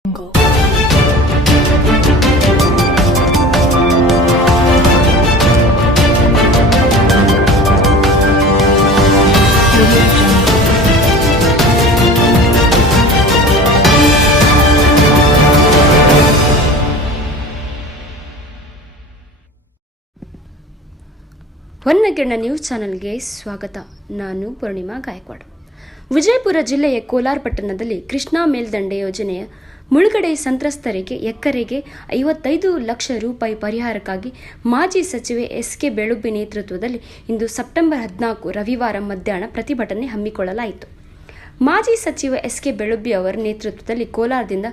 ಹೊನ್ನಗಿರಣ news ಚಾನೆಲ್ಗೆ ಸ್ವಾಗತ. ನಾನು ಪೂರ್ಣಿಮಾ ಗಾಯಕ್ವಾಡ್. ವಿಜಯಪುರ ಜಿಲ್ಲೆಯ ಕೋಲಾರ ಪಟ್ಟಣದಲ್ಲಿ ಕೃಷ್ಣಾ ಮೇಲ್ದಂಡೆ ಯೋಜನೆಯ ಮುಳುಗಡೆ ಸಂತ್ರಸ್ತರಿಗೆ ಎಕರೆಗೆ 55 ಲಕ್ಷ ರೂಪಾಯಿ ಪರಿಹಾರಕ್ಕಾಗಿ ಮಾಜಿ ಸಚಿವೆ ಎಸ್.ಕೆ. ಬೆಳುಬ್ಬಿ ನೇತೃತ್ವದಲ್ಲಿ ಇಂದು ಸೆಪ್ಟೆಂಬರ್ 14 ರವಿವಾರ ಮಧ್ಯಾಹ್ನ ಪ್ರತಿಭಟನೆ ಹಮ್ಮಿಕೊಳ್ಳಲಾಯಿತು. ಮಾಜಿ ಸಚಿವ ಎಸ್.ಕೆ. ಬೆಳುಬ್ಬಿ ಅವರ ನೇತೃತ್ವದಲ್ಲಿ ಕೋಲಾರದಿಂದ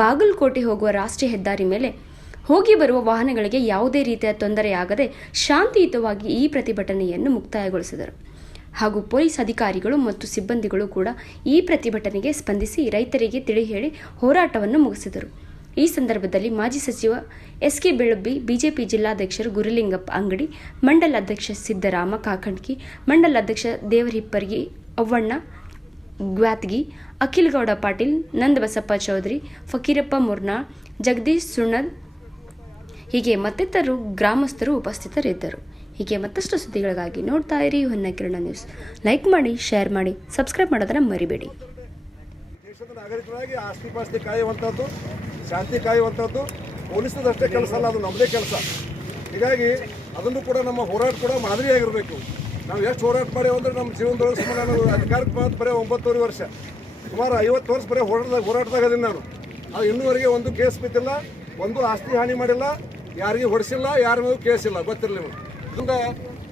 ಬಾಗಲಕೋಟೆ ಹೋಗುವ ರಾಷ್ಟ್ರೀಯ ಹೆದ್ದಾರಿ ಮೇಲೆ ಹೋಗಿ ಬರುವ ವಾಹನಗಳಿಗೆ ಯಾವುದೇ ರೀತಿಯ ತೊಂದರೆಯಾಗದೆ ಶಾಂತಿಯುತವಾಗಿ ಈ ಪ್ರತಿಭಟನೆಯನ್ನು ಮುಕ್ತಾಯಗೊಳಿಸಿದರು. ಹಾಗೂ ಪೊಲೀಸ್ ಅಧಿಕಾರಿಗಳು ಮತ್ತು ಸಿಬ್ಬಂದಿಗಳು ಕೂಡ ಈ ಪ್ರತಿಭಟನೆಗೆ ಸ್ಪಂದಿಸಿ ರೈತರಿಗೆ ತಿಳಿ ಹೇಳಿ ಹೋರಾಟವನ್ನು ಮುಗಿಸಿದರು. ಈ ಸಂದರ್ಭದಲ್ಲಿ ಮಾಜಿ ಸಚಿವ ಎಸ್.ಕೆ. ಬೆಳುಬ್ಬಿ, ಬಿಜೆಪಿ ಜಿಲ್ಲಾಧ್ಯಕ್ಷರು ಗುರುಲಿಂಗಪ್ಪ ಅಂಗಡಿ, ಮಂಡಲ ಅಧ್ಯಕ್ಷ ಸಿದ್ದರಾಮ ಕಾಕಂಡ್ಕಿ, ಮಂಡಲ ಅಧ್ಯಕ್ಷ ದೇವರಿಪ್ಪರ್ಗಿ, ಅವ್ವಣ್ಣ ಗ್ವಾತ್ಗಿ, ಅಖಿಲಗೌಡ ಪಾಟೀಲ್, ನಂದಬಸಪ್ಪ ಚೌಧರಿ, ಫಕೀರಪ್ಪ ಮುರ್ನಾಳ್, ಜಗದೀಶ್ ಸುಣ್ಣದ್ ಹೀಗೆ ಮತ್ತಿತರರು ಗ್ರಾಮಸ್ಥರು ಉಪಸ್ಥಿತರಿದ್ದರು. ಹೀಗೆ ಮತ್ತಷ್ಟು ಸುದ್ದಿಗಳಿಗಾಗಿ ನೋಡ್ತಾ ಇರಿ ಹೊನ್ನಗಿರಣ ನ್ಯೂಸ್. ಲೈಕ್ ಮಾಡಿ, ಶೇರ್ ಮಾಡಿ, ಸಬ್ಸ್ಕ್ರೈಬ್ ಮಾಡೋದನ್ನ ಮರಿಬೇಡಿ. ದೇಶದ ನಾಗರಿಕರಾಗಿ ಆಸ್ತಿ ಪಾಸ್ತಿ ಕಾಯುವಂಥದ್ದು, ಶಾಂತಿ ಕಾಯುವಂಥದ್ದು ಪೊಲೀಸದಷ್ಟೇ ಕೆಲಸ ಅಲ್ಲ, ಅದು ನಮ್ಮದೇ ಕೆಲಸ. ಹೀಗಾಗಿ ಅದನ್ನು ಕೂಡ ನಮ್ಮ ಹೋರಾಟ ಕೂಡ ಮಾದರಿಯಾಗಿರಬೇಕು. ನಾವು ಎಷ್ಟು ಹೋರಾಟ ಮಾಡೇವು ಅಂದರೆ ನಮ್ಮ ಜೀವನದೊಳಗೆ ಸುಮಾರು ನಾನು ಅಧಿಕಾರಕ್ಕೆ ಬಂದು ಬರೀ 9 ವರ್ಷ, ಸುಮಾರು 50 ವರ್ಷ ಬರೀ ಹೋರಾಟದಾಗ ಅದೀನಿ ನಾನು. ಅದು ಇನ್ನೂವರೆಗೆ ಒಂದು ಕೇಸ್ ಬಿದ್ದಿಲ್ಲ, ಒಂದು ಆಸ್ತಿ ಹಾನಿ ಮಾಡಿಲ್ಲ, ಯಾರಿಗೆ ಹೊಡಿಸಿಲ್ಲ, ಯಾರ ಮೇಲೂ ಕೇಸ್ ಇಲ್ಲ, ಗೊತ್ತಿರಲಿಲ್ಲ. ಇದರಿಂದ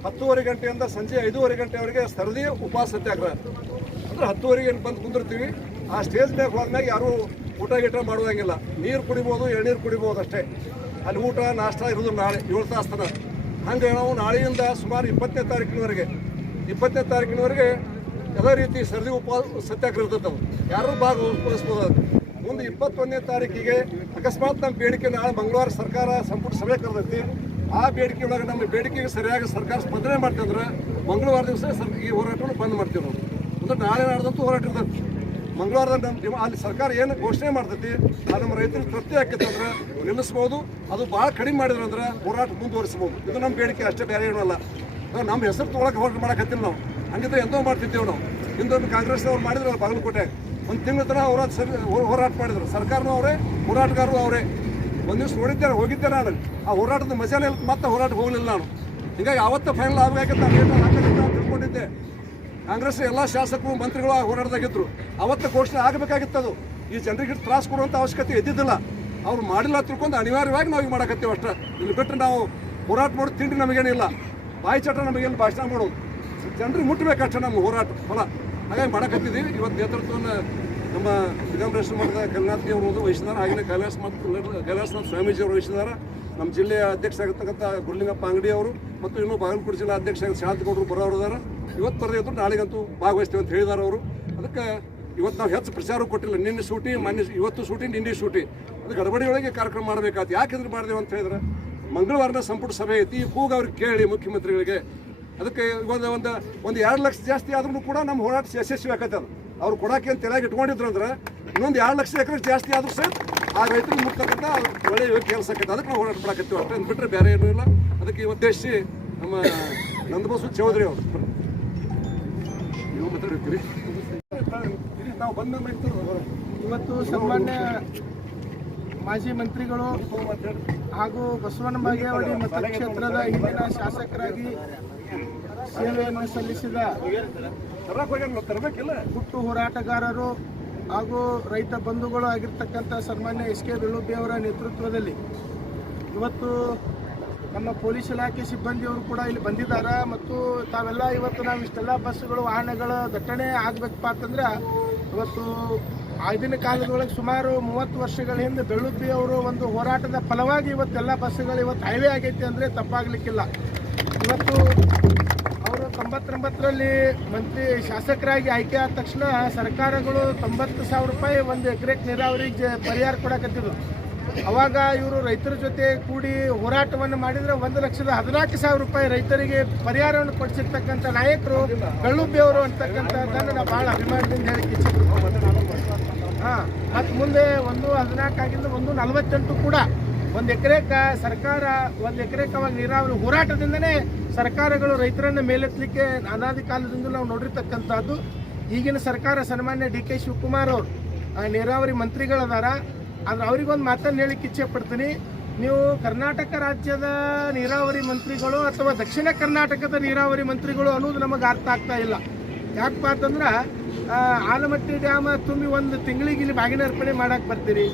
10:30 ಗಂಟೆಯಿಂದ ಸಂಜೆ 5:30 ಗಂಟೆವರೆಗೆ ಸರದಿ ಉಪವಾಸ ಸತ್ಯಾಗ್ರಹ. ಅಂದರೆ 10:30ಗೆ ಬಂದು ಕುಂದಿರ್ತೀವಿ. ಆ ಸ್ಟೇಜ್ ಮೇಲೆ ಹೋದ್ಮೇಲೆ ಯಾರೂ ಊಟ ಗೀಟ ಮಾಡುವಂಗಿಲ್ಲ. ನೀರು ಕುಡಿಬೋದು, ಎಳ್ನೀರು ಕುಡಿಬೋದು ಅಷ್ಟೇ. ಅಲ್ಲಿ ಊಟ ನಾಷ್ಟ ಇರೋದು ನಾಳೆ 7 ತಾಸು ತನಕ. ಹಂಗೆ ನಾವು ನಾಳೆಯಿಂದ ಸುಮಾರು 20ನೇ ತಾರೀಕಿನವರೆಗೆ ಯಾವುದೇ ರೀತಿ ಸರದಿ ಉಪವಾಸ ಸತ್ಯಾಗ್ರಹ ಇರ್ತದೆ. ಯಾರೂ ಭಾಗವಹಿಸ್ಬೋದು. ಮುಂದೆ 21ನೇ ತಾರೀಕಿಗೆ ಅಕಸ್ಮಾತ್ ನಮ್ಮ ಬೇಡಿಕೆ ನಾಳೆ ಮಂಗಳವಾರ ಸರ್ಕಾರ ಸಂಪುಟ ಸಭೆ ಕರೆದೈತಿ. ಆ ಬೇಡಿಕೆ ಒಳಗೆ ನಮ್ಮ ಬೇಡಿಕೆಗೆ ಸರಿಯಾಗಿ ಸರ್ಕಾರ ಸ್ಪಂದನೆ ಮಾಡ್ತಿದ್ರೆ ಮಂಗಳವಾರ ದಿವಸ ಈ ಹೋರಾಟವನ್ನು ಬಂದ್ ಮಾಡ್ತೀವಿ ನಾವು. ಅಂದ್ರೆ ನಾಳೆ ನಾಡ್ದಂತೂ ಹೋರಾಟ ಇರ್ತೈತಿ. ಮಂಗಳವಾರದ ನಮ್ಮ ಅಲ್ಲಿ ಸರ್ಕಾರ ಏನು ಘೋಷಣೆ ಮಾಡ್ತೈತಿ ಅದು ನಮ್ಮ ರೈತರಿಗೆ ತೃಪ್ತಿ ಆಕೈತಂದ್ರೆ ನಿಲ್ಲಿಸ್ಬೋದು. ಅದು ಭಾಳ ಕಡಿಮೆ ಮಾಡಿದ್ರಂದ್ರೆ ಹೋರಾಟ ಮುಂದುವರಿಸ್ಬೋದು. ಇದು ನಮ್ಮ ಬೇಡಿಕೆ ಅಷ್ಟೇ, ಬೇರೆ ಏನೂ ಅಲ್ಲ. ನಮ್ಮ ಹೆಸರು ತೊಗೊಳಕ್ಕೆ ಹೋರಾಟ ಮಾಡಕತ್ತಿಲ್ಲ ನಾವು. ಹಂಗಿದ್ರೆ ಎಂತೋ ಮಾಡ್ತಿದ್ದೇವೆ ನಾವು. ಹಿಂದೊಂದು ಕಾಂಗ್ರೆಸ್ ಅವ್ರು ಮಾಡಿದ್ರಲ್ಲ ಬಾಗಲಕೋಟೆ, ಒಂದು ತಿಂಗಳ ತನಕ ಹೋರಾಟ ಮಾಡಿದ್ರು. ಸರ್ಕಾರನೂ ಅವರೇ, ಹೋರಾಟಗಾರರು ಅವರೇ. ಒಂದು ದಿವಸ ಹೋಗಿದ್ದೆ ನಾನು. ಆ ಹೋರಾಟದ ಮಜಾನೇ ಮತ್ತೆ ಹೋರಾಟ ಹೋಗಲಿಲ್ಲ ನಾನು. ಹೀಗಾಗಿ ಅವತ್ತು ಫೈನಲ್ ಆಗಬೇಕಂತ ತಿಳ್ಕೊಂಡಿದ್ದೆ. ಕಾಂಗ್ರೆಸ್ ಎಲ್ಲ ಶಾಸಕರು ಮಂತ್ರಿಗಳು ಆ ಹೋರಾಟದಾಗಿದ್ರು. ಅವತ್ತು ಘೋಷಣೆ ಆಗಬೇಕಾಗಿತ್ತು. ಅದು ಈ ಜನರಿಗೆ ತ್ರಾಸ ಕೊಡುವಂಥ ಅವಶ್ಯಕತೆ ಇದ್ದಿದ್ದಿಲ್ಲ. ಅವ್ರು ಮಾಡಿಲ್ಲ ತಿಳ್ಕೊಂಡು ಅನಿವಾರ್ಯವಾಗಿ ನಾವು ಈಗ ಮಾಡಕತ್ತೀವಿ ಅಷ್ಟೇ. ಇಲ್ಲಿ ಬಿಟ್ಟರೆ ನಾವು ಹೋರಾಟ ಮಾಡೋದು ತಿಂಡಿ ನಮಗೇನಿಲ್ಲ. ಬಾಯಿ ಚಟ ನಮಗೇನು ಭಾಷಣ ಮಾಡೋದು, ಜನರಿಗೆ ಮುಟ್ಟಬೇಕಷ್ಟೇ ನಮ್ಮ ಹೋರಾಟ ಫಲ. ಹಾಗಾಗಿ ಮಾಡಕತ್ತಿದ್ದೀವಿ. ಇವತ್ತು ನೇತೃತ್ವವನ್ನು ನಮ್ಮ ಸಿದ್ದರಾಮೇಶ್ವರ ಮಠದ ಕಲ್ಯಾಣಿ ಅವರು ವಹಿಸಿದ್ದಾರೆ. ಹಾಗೆಯೇ ಕೈಲಾಸನಾಥ ಸ್ವಾಮೀಜಿ ಅವರು ವಹಿಸಿದ್ದಾರೆ. ನಮ್ಮ ಜಿಲ್ಲೆಯ ಅಧ್ಯಕ್ಷ ಆಗಿರ್ತಕ್ಕಂಥ ಗುರುಲಿಂಗಪ್ಪ ಅಂಗಡಿ ಅವರು ಮತ್ತು ಇನ್ನೂ ಬಾಗಲಕೋಟೆ ಜಿಲ್ಲಾ ಅಧ್ಯಕ್ಷ ಶಾಂತಗೌಡರು ಬರೋರಿದ್ದಾರೆ. ಇವತ್ತು ಬರೆದಿದ್ದು ನಾಳೆಗಂತೂ ಭಾಗವಹಿಸ್ತೀವಿ ಅಂತ ಹೇಳಿದ್ದಾರೆ ಅವರು. ಅದಕ್ಕೆ ಇವತ್ತು ನಾವು ಹೆಚ್ಚು ಪ್ರಚಾರ ಕೊಟ್ಟಿಲ್ಲ. ನಿನ್ನೆ ಸೂಟಿ, ಇವತ್ತು ಸೂಟಿ, ನಿನ್ನೆ ಸೂಟಿ. ಅದು ಗಡಬಡಿಯೊಳಗೆ ಕಾರ್ಯಕ್ರಮ ಮಾಡಬೇಕಾಯ್ತು. ಯಾಕೆಂದ್ರೆ ಮಾಡಿದೆವು ಅಂತ ಹೇಳಿದ್ರೆ ಮಂಗಳವಾರನ ಸಂಪುಟ ಸಭೆ ಐತಿ. ಕೂಗ ಅವ್ರಿಗೆ ಕೇಳಿ ಮುಖ್ಯಮಂತ್ರಿಗಳಿಗೆ. ಅದಕ್ಕೆ ಒಂದು 2 ಲಕ್ಷ ಜಾಸ್ತಿ ಆದ್ರೂ ಕೂಡ ನಮ್ಮ ಹೋರಾಟ ಯಶಸ್ವಿ ಆಕೈತೆ. ಅದು ಅವ್ರು ಕೊಡೋಕೆ ಅಂತ ತಲೆಯಾಗಿ ಇಟ್ಕೊಂಡಿದ್ರು ಅಂದ್ರೆ ಇನ್ನೊಂದು 2 ಲಕ್ಷ ಎಕರೆ ಜಾಸ್ತಿ ಆದ್ರೂ ಸಹಿತ ಆ ರೈತರಿಗೆ ಮುಟ್ತಕ್ಕಂಥ ಒಳ್ಳೆಯ ಕೆಲಸ ಆಕೈತೆ. ಅದಕ್ಕೆ ನಾವು ಹೋರಾಟ ಮಾಡಕತ್ತೀವಿ ಅಷ್ಟೇ ಅಂದ್ಬಿಟ್ರೆ ಬೇರೆ ಏನೂ ಇಲ್ಲ. ಅದಕ್ಕೆ ಉದ್ದೇಶಿಸಿ ನಮ್ಮ ನಂದಬಸು ಚೌಧರಿ ಅವರು ನೀವು ಮಾತಾಡಿರ್ತೀರಿ. ನಾವು ಬಂದ ಇವತ್ತು ಸನ್ಮಾನ್ಯ ಮಾಜಿ ಮಂತ್ರಿಗಳು ಹಾಗೂ ಬಸವಣ್ಣ ಬಾಗೇವಾಡಿ ಮತಕ್ಷೇತ್ರದ ಹಿಂದಿನ ಶಾಸಕರಾಗಿ ಸೇವೆಯನ್ನು ಸಲ್ಲಿಸಿದ ಹುಟ್ಟು ಹೋರಾಟಗಾರರು ಹಾಗೂ ರೈತ ಬಂಧುಗಳು ಆಗಿರ್ತಕ್ಕಂಥ ಸನ್ಮಾನ್ಯ ಎಸ್.ಕೆ. ಬೆಳುಬ್ಬಿ ಅವರ ನೇತೃತ್ವದಲ್ಲಿ ಇವತ್ತು ನಮ್ಮ ಪೊಲೀಸ್ ಇಲಾಖೆ ಸಿಬ್ಬಂದಿಯವರು ಕೂಡ ಇಲ್ಲಿ ಬಂದಿದ್ದಾರೆ. ಮತ್ತು ತಾವೆಲ್ಲ ಇವತ್ತು ನಾವು ಇಷ್ಟೆಲ್ಲ ಬಸ್ಸುಗಳು, ವಾಹನಗಳ ದಟ್ಟಣೆ ಆಗಬೇಕಪ್ಪ ಅಂತಂದ್ರೆ ಇವತ್ತು ಆಗಿನ ಕಾಲದೊಳಗೆ ಸುಮಾರು 30 ವರ್ಷಗಳ ಹಿಂದೆ ಬೆಳುಬ್ಬಿ ಅವರು ಒಂದು ಹೋರಾಟದ ಫಲವಾಗಿ ಇವತ್ತೆಲ್ಲ ಬಸ್ಸುಗಳು ಇವತ್ತು ಹೈವೇ ಆಗೈತಿ ಅಂದರೆ ತಪ್ಪಾಗಲಿಕ್ಕಿಲ್ಲ. ಇವತ್ತು ಅವರು 99ರಲ್ಲಿ ಶಾಸಕರಾಗಿ ಆಯ್ಕೆ ಆದ ತಕ್ಷಣ ಸರ್ಕಾರಗಳು 90,000 ರೂಪಾಯಿ ಒಂದು ಎಕರೆಗೆ ನೀರಾವರಿಗೆ ಪರಿಹಾರ ಕೊಡಕತ್ತಿದ್ರು. ಅವಾಗ ಇವರು ರೈತರ ಜೊತೆ ಕೂಡಿ ಹೋರಾಟವನ್ನು ಮಾಡಿದರೆ 1,14,000 ರೂಪಾಯಿ ರೈತರಿಗೆ ಪರಿಹಾರವನ್ನು ಕೊಡಿಸಿರ್ತಕ್ಕಂಥ ನಾಯಕರು ಬೆಳುಬ್ಬಿ ಅವರು ಅಂತಕ್ಕಂಥದ್ದನ್ನು ನಾವು ಭಾಳ ಅಭಿಮಾನದಿಂದ ಹೇಳಕ್ಕೆ ಇಚ್ಛೆ ಮತ್ತು ಮುಂದೆ 1.14 ಆಗಿಂದ 1.48 ಕೂಡ 1 ಎಕರೆಗೆ ಸರ್ಕಾರ 1 ಎಕರೆಗೆ ಅವಾಗ ನೀರಾವರಿ ಹೋರಾಟದಿಂದನೇ ಸರ್ಕಾರಗಳು ರೈತರನ್ನ ಮೇಲೆತ್ತಲಿಕ್ಕೆ ಅನಾದಿ ಕಾಲದಿಂದ ನಾವು ನೋಡಿರ್ತಕ್ಕಂಥದ್ದು. ಈಗಿನ ಸರ್ಕಾರ ಸನ್ಮಾನ್ಯ ಡಿ ಕೆ ಶಿವಕುಮಾರ್ ಅವರು ನೀರಾವರಿ ಮಂತ್ರಿಗಳದಾರ. ಆದ್ರೆ ಅವ್ರಿಗೊಂದು ಮಾತನ್ನು ಹೇಳಿಕ್ಕೆ ಇಚ್ಛೆ ಪಡ್ತೀನಿ. ನೀವು ಕರ್ನಾಟಕ ರಾಜ್ಯದ ನೀರಾವರಿ ಮಂತ್ರಿಗಳು ಅಥವಾ ದಕ್ಷಿಣ ಕರ್ನಾಟಕದ ನೀರಾವರಿ ಮಂತ್ರಿಗಳು ಅನ್ನೋದು ನಮಗೆ ಅರ್ಥ ಆಗ್ತಾ ಇಲ್ಲ. ಯಾಕಪ್ಪ ಅಂತಂದ್ರೆ ಆಲಮಟ್ಟಿ ಡ್ಯಾಮ್ ತುಂಬಿ 1 ತಿಂಗಳಿಗೆ ಇಲ್ಲಿ ಬಾಗಿನ ಅರ್ಪಣೆ ಮಾಡಕ್ಕೆ ಬರ್ತೀರಿ.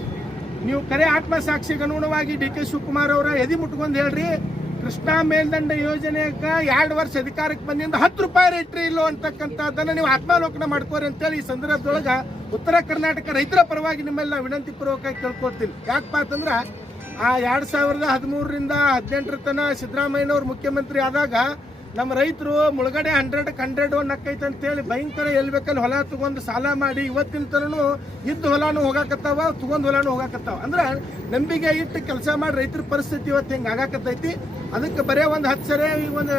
ನೀವು ಕರೆ ಆತ್ಮಸಾಕ್ಷಿಗೆ ಅನುಗುಣವಾಗಿ ಡಿ ಕೆ ಶಿವಕುಮಾರ್ ಅವರ ಎದಿ ಮುಟ್ಕೊಂಡು ಹೇಳ್ರಿ, ಕೃಷ್ಣಾ ಮೇಲ್ದಂಡ ಯೋಜನೆಗೆ 2 ವರ್ಷ ಅಧಿಕಾರಕ್ಕೆ ಬಂದಿಂದ 10 ರೂಪಾಯಿ ರೇಟ್ ಇಲ್ಲೋ ಅಂತಕ್ಕಂಥದ್ದನ್ನು ನೀವು ಆತ್ಮಾವಲೋಕನ ಮಾಡ್ಕೋರಿ ಅಂತೇಳಿ ಈ ಸಂದರ್ಭದೊಳಗೆ ಉತ್ತರ ಕರ್ನಾಟಕ ರೈತರ ಪರವಾಗಿ ನಿಮ್ಮೆಲ್ಲ ನಾವು ವಿನಂತಿ ಪೂರ್ವಕವಾಗಿ ಕೇಳ್ಕೊಳ್ತೀನಿ. ಯಾಕಪ್ಪ ಅಂತಂದ್ರೆ 2013ರಿಂದ 2018 ತನಕ ಸಿದ್ದರಾಮಯ್ಯನವ್ರು ಮುಖ್ಯಮಂತ್ರಿ ಆದಾಗ ನಮ್ಮ ರೈತರು ಮುಳುಗಡೆ 100 ನಕ್ಕೈತೆ ಅಂತೇಳಿ ಭಯಂಕರ ಎಲ್ಲಿ ಬೇಕಲ್ಲಿ ಹೊಲ ತಗೊಂಡು ಸಾಲ ಮಾಡಿ ಇವತ್ತಿನ ತನೂ ಇದ್ದು ಹೊಲಾನು ಹೋಗಾಕತ್ತಾವ, ತಗೊಂಡು ಹೊಲಾನು ಹೋಗಾಕತ್ತಾವ. ಅಂದ್ರೆ ನಂಬಿಕೆ ಇಟ್ಟು ಕೆಲಸ ಮಾಡಿ ರೈತರ ಪರಿಸ್ಥಿತಿ ಇವತ್ತು ಹಿಂಗೆ ಆಗಾಕತ್ತೈತಿ. ಅದಕ್ಕೆ ಬರೇ 10 ಸರಿ ಒಂದು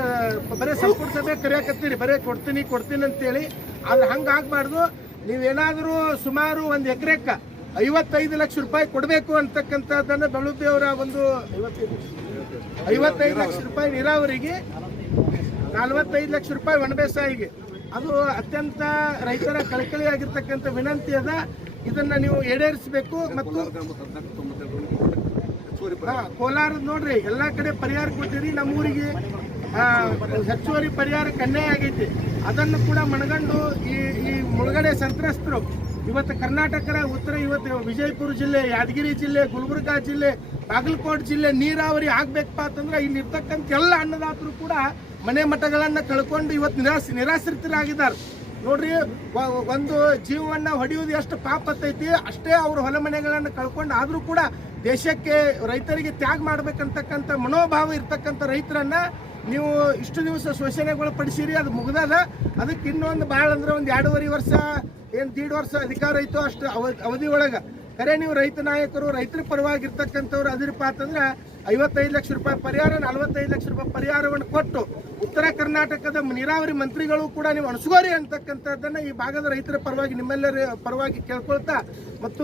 ಬರೇ ಸಂಪುಟ ಸಭೆ ಕರೆಯಾಕತ್ತೀರಿ, ಬರೇ ಕೊಡ್ತೀನಿ ಅಂತೇಳಿ. ಆದ್ರೆ ಹಂಗೆ ಆಗಬಾರ್ದು. ನೀವೇನಾದರೂ ಸುಮಾರು 1 ಎಕರೆಕ್ಕೆ 55 ಲಕ್ಷ ರೂಪಾಯಿ ಕೊಡಬೇಕು ಅಂತಕ್ಕಂಥದ್ದನ್ನು ಬೆಳುಬಿ ಅವರ ಒಂದು 55 ಲಕ್ಷ ರೂಪಾಯಿ ನೀರಾವರಿಗೆ, 45 ಲಕ್ಷ ರೂಪಾಯಿ ಒಣಬೇಸಾಯಿಗೆ. ಅದು ಅತ್ಯಂತ ರೈತರ ಕಳಕಳಿಯಾಗಿರ್ತಕ್ಕಂಥ ವಿನಂತಿ ಅದ. ಇದನ್ನ ನೀವು ಈಡೇರಿಸಬೇಕು. ಮತ್ತು ಕೋಲಾರದ ನೋಡ್ರಿ ಎಲ್ಲಾ ಕಡೆ ಪರಿಹಾರ ಕೊಟ್ಟಿರಿ, ನಮ್ಮೂರಿಗೆ ಹೆಚ್ಚುವರಿ ಪರಿಹಾರ ಕನ್ನೆ ಆಗೈತಿ. ಅದನ್ನು ಕೂಡ ಮನಗಂಡು ಈ ಮುಳುಗಡೆ ಸಂತ್ರಸ್ತರು ಇವತ್ತು ಕರ್ನಾಟಕದ ಇವತ್ತು ವಿಜಯಪುರ ಜಿಲ್ಲೆ, ಯಾದಗಿರಿ ಜಿಲ್ಲೆ, ಗುಲ್ಬರ್ಗಾ ಜಿಲ್ಲೆ, ಬಾಗಲಕೋಟೆ ಜಿಲ್ಲೆ ನೀರಾವರಿ ಆಗ್ಬೇಕಪ್ಪ ಅಂತಂದ್ರೆ ಇಲ್ಲಿ ಇರ್ತಕ್ಕಂಥ ಎಲ್ಲ ಅನ್ನದಾತರು ಕೂಡ ಮನೆ ಮಠಗಳನ್ನ ಕಳ್ಕೊಂಡು ಇವತ್ತು ನಿರಾಶ್ರಿತರಾಗಿದ್ದಾರೆ. ನೋಡ್ರಿ, ಒಂದು ಜೀವವನ್ನ ಹೊಡೆಯುವುದು ಎಷ್ಟು ಪಾಪ ಹತ್ತೈತಿ, ಅಷ್ಟೇ ಅವ್ರ ಹೊಲ ಮನೆಗಳನ್ನ ಕಳ್ಕೊಂಡು ಆದ್ರೂ ಕೂಡ ದೇಶಕ್ಕೆ ರೈತರಿಗೆ ತ್ಯಾಗ ಮಾಡ್ಬೇಕಂತಕ್ಕಂಥ ಮನೋಭಾವ ಇರ್ತಕ್ಕಂಥ ರೈತರನ್ನ ನೀವು ಇಷ್ಟು ದಿವಸ ಶೋಷಣೆಗಳು ಪಡಿಸಿರಿ. ಅದು ಮುಗ್ದದ. ಅದಕ್ಕೆ ಇನ್ನೊಂದು ಭಾಳ ಅಂದ್ರೆ 1.5 ವರ್ಷ 1.5 ವರ್ಷ ಅಧಿಕಾರ ಐತೋ ಅಷ್ಟು ಅವಧಿ ಒಳಗೆ ಕರೆ ನೀವು ರೈತ ನಾಯಕರು, ರೈತರ ಪರವಾಗಿರ್ತಕ್ಕಂಥವ್ರು ಅದಿರಪ್ಪ ಅಂತಂದ್ರೆ 55 ಲಕ್ಷ ರೂಪಾಯಿ ಪರಿಹಾರ, 45 ಲಕ್ಷ ರೂಪಾಯಿ ಪರಿಹಾರವನ್ನು ಕೊಟ್ಟು ಉತ್ತರ ಕರ್ನಾಟಕದ ನೀರಾವರಿ ಮಂತ್ರಿಗಳು ಕೂಡ ನೀವು ಅಣಸ್ಕೋರಿ ಅಂತಕ್ಕಂಥದ್ದನ್ನ ಈ ಭಾಗದ ರೈತರ ಪರವಾಗಿ ನಿಮ್ಮೆಲ್ಲರ ಪರವಾಗಿ ಕೇಳ್ಕೊಳ್ತಾ, ಮತ್ತು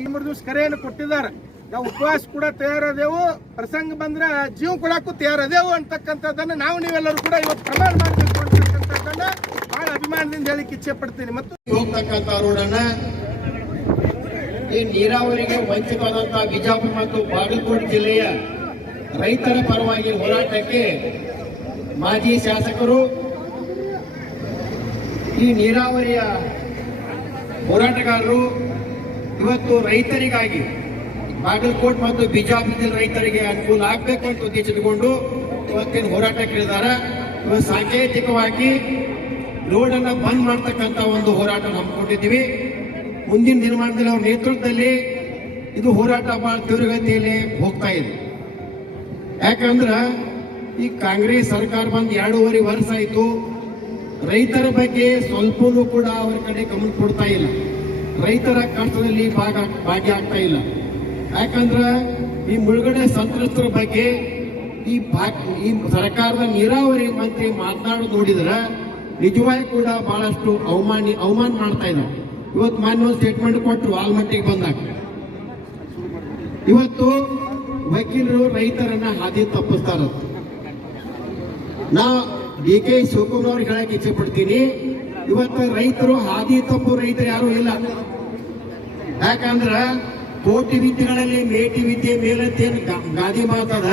ಈ 3 ದಿವಸ ಕರೆಯನ್ನು ಕೊಟ್ಟಿದ್ದಾರೆ. ನಾವು ಉಪವಾಸ ಕೂಡ ತಯಾರದೇವು, ಪ್ರಸಂಗ ಬಂದ್ರೆ ಜೀವ ಕೊಡಕ್ಕೂ ತಯಾರದೇವು ಅಂತಕ್ಕಂಥದ್ದನ್ನ ನಾವು ನೀವೆಲ್ಲರೂ ಕೂಡ ಇವತ್ತು ಪ್ರಮಾಣ ಮಾಡಬೇಕು ಅಂತಕ್ಕಂಥದ್ದನ್ನ ಬಹಳ ಅಭಿಮಾನದಿಂದ ಹೇಳಿಕ್ಕೆ ಇಚ್ಛೆ ಪಡ್ತೀನಿ. ಮತ್ತು ಹೋಗ್ತಕ್ಕಂಥ ರೋಡನ್ನ ಈ ನೀರಾವರಿಗೆ ವಂಚಿತವಾದಂತಹ ಬಿಜಾಪುರ ಮತ್ತು ಬಾಗಲಕೋಟೆ ಜಿಲ್ಲೆಯ ರೈತರ ಪರವಾಗಿ ಹೋರಾಟಕ್ಕೆ ಮಾಜಿ ಶಾಸಕರು, ಈ ನೀರಾವರಿಯ ಹೋರಾಟಗಾರರು ಇವತ್ತು ರೈತರಿಗಾಗಿ ಬಾಗಲಕೋಟೆ ಮತ್ತು ಬಿಜಾಪುರ ಜಿಲ್ಲೆ ರೈತರಿಗೆ ಅನುಕೂಲ ಆಗಬೇಕು ಅಂತ ಉದ್ದೇಶಿಸಿಕೊಂಡು ಇವತ್ತಿನ ಹೋರಾಟಕ್ಕಿಳಿದ್ದಾರೆ. ಇವತ್ತು ಸಾಂಕೇತಿಕವಾಗಿ ರೋಡನ್ನು ಬಂದ್ ಮಾಡ್ತಕ್ಕಂಥ ಒಂದು ಹೋರಾಟ ಹಮ್ಮಿಕೊಂಡಿದ್ದೀವಿ. ಮುಂದಿನ ದಿನಮಾನದಲ್ಲಿ ಅವರ ನೇತೃತ್ವದಲ್ಲಿ ಇದು ಹೋರಾಟ ಬಹಳ ತೀವ್ರಗತಿಯಲ್ಲಿ ಹೋಗ್ತಾ ಇದೆ. ಯಾಕಂದ್ರೆ ಈ ಕಾಂಗ್ರೆಸ್ ಸರ್ಕಾರ ಬಂದು 2.5 ವರ್ಷ ಆಯಿತು. ರೈತರ ಬಗ್ಗೆ ಸ್ವಲ್ಪನೂ ಕೂಡ ಅವರ ಕಡೆ ಗಮನ ಕೊಡ್ತಾ ಇಲ್ಲ. ರೈತರ ಕಷ್ಟದಲ್ಲಿ ಭಾಗಿಯಾಗ್ತಾ ಇಲ್ಲ. ಯಾಕಂದ್ರೆ ಈ ಮುಳುಗಡೆ ಸಂತ್ರಸ್ತರ ಬಗ್ಗೆ ಈ ಸರ್ಕಾರದ ನೀರಾವರಿ ಮಂತ್ರಿ ಮಾತನಾಡೋದು ನೋಡಿದ್ರೆ ನಿಜವಾಗಿ ಕೂಡ ಬಹಳಷ್ಟು ಅವಮಾನ ಮಾಡ್ತಾ ಇದ್ದಾರೆ. ಇವತ್ತು ಮಾನ್ಯ ಸ್ಟೇಟ್ಮೆಂಟ್ ಕೊಟ್ಟರು ಆಲ್ಮಟ್ಟಿಗೆ ಬಂದಾಗ. ಇವತ್ತು ವಕೀಲರು ರೈತರನ್ನ ಹಾದಿ ತಪ್ಪಿಸ್ತಾರ. ನಾ ಡಿ ಕೆ ಶಿವಕುಮಾರ್ ಅವ್ರಿಗೆ ಹೇಳಕ್ಕೆ ಇಚ್ಛೆ ಪಡ್ತೀನಿ, ಇವತ್ತು ರೈತರು ಹಾದಿ ತಪ್ಪು ರೈತರು ಯಾರು ಇಲ್ಲ. ಯಾಕಂದ್ರ ಕೋಟಿ ವಿದ್ಯೆಗಳಲ್ಲಿ ಮೇಟಿ ವಿದ್ಯೆ ಮೇಲಂತೇನು ಗಾದಿ ಮಾತದ,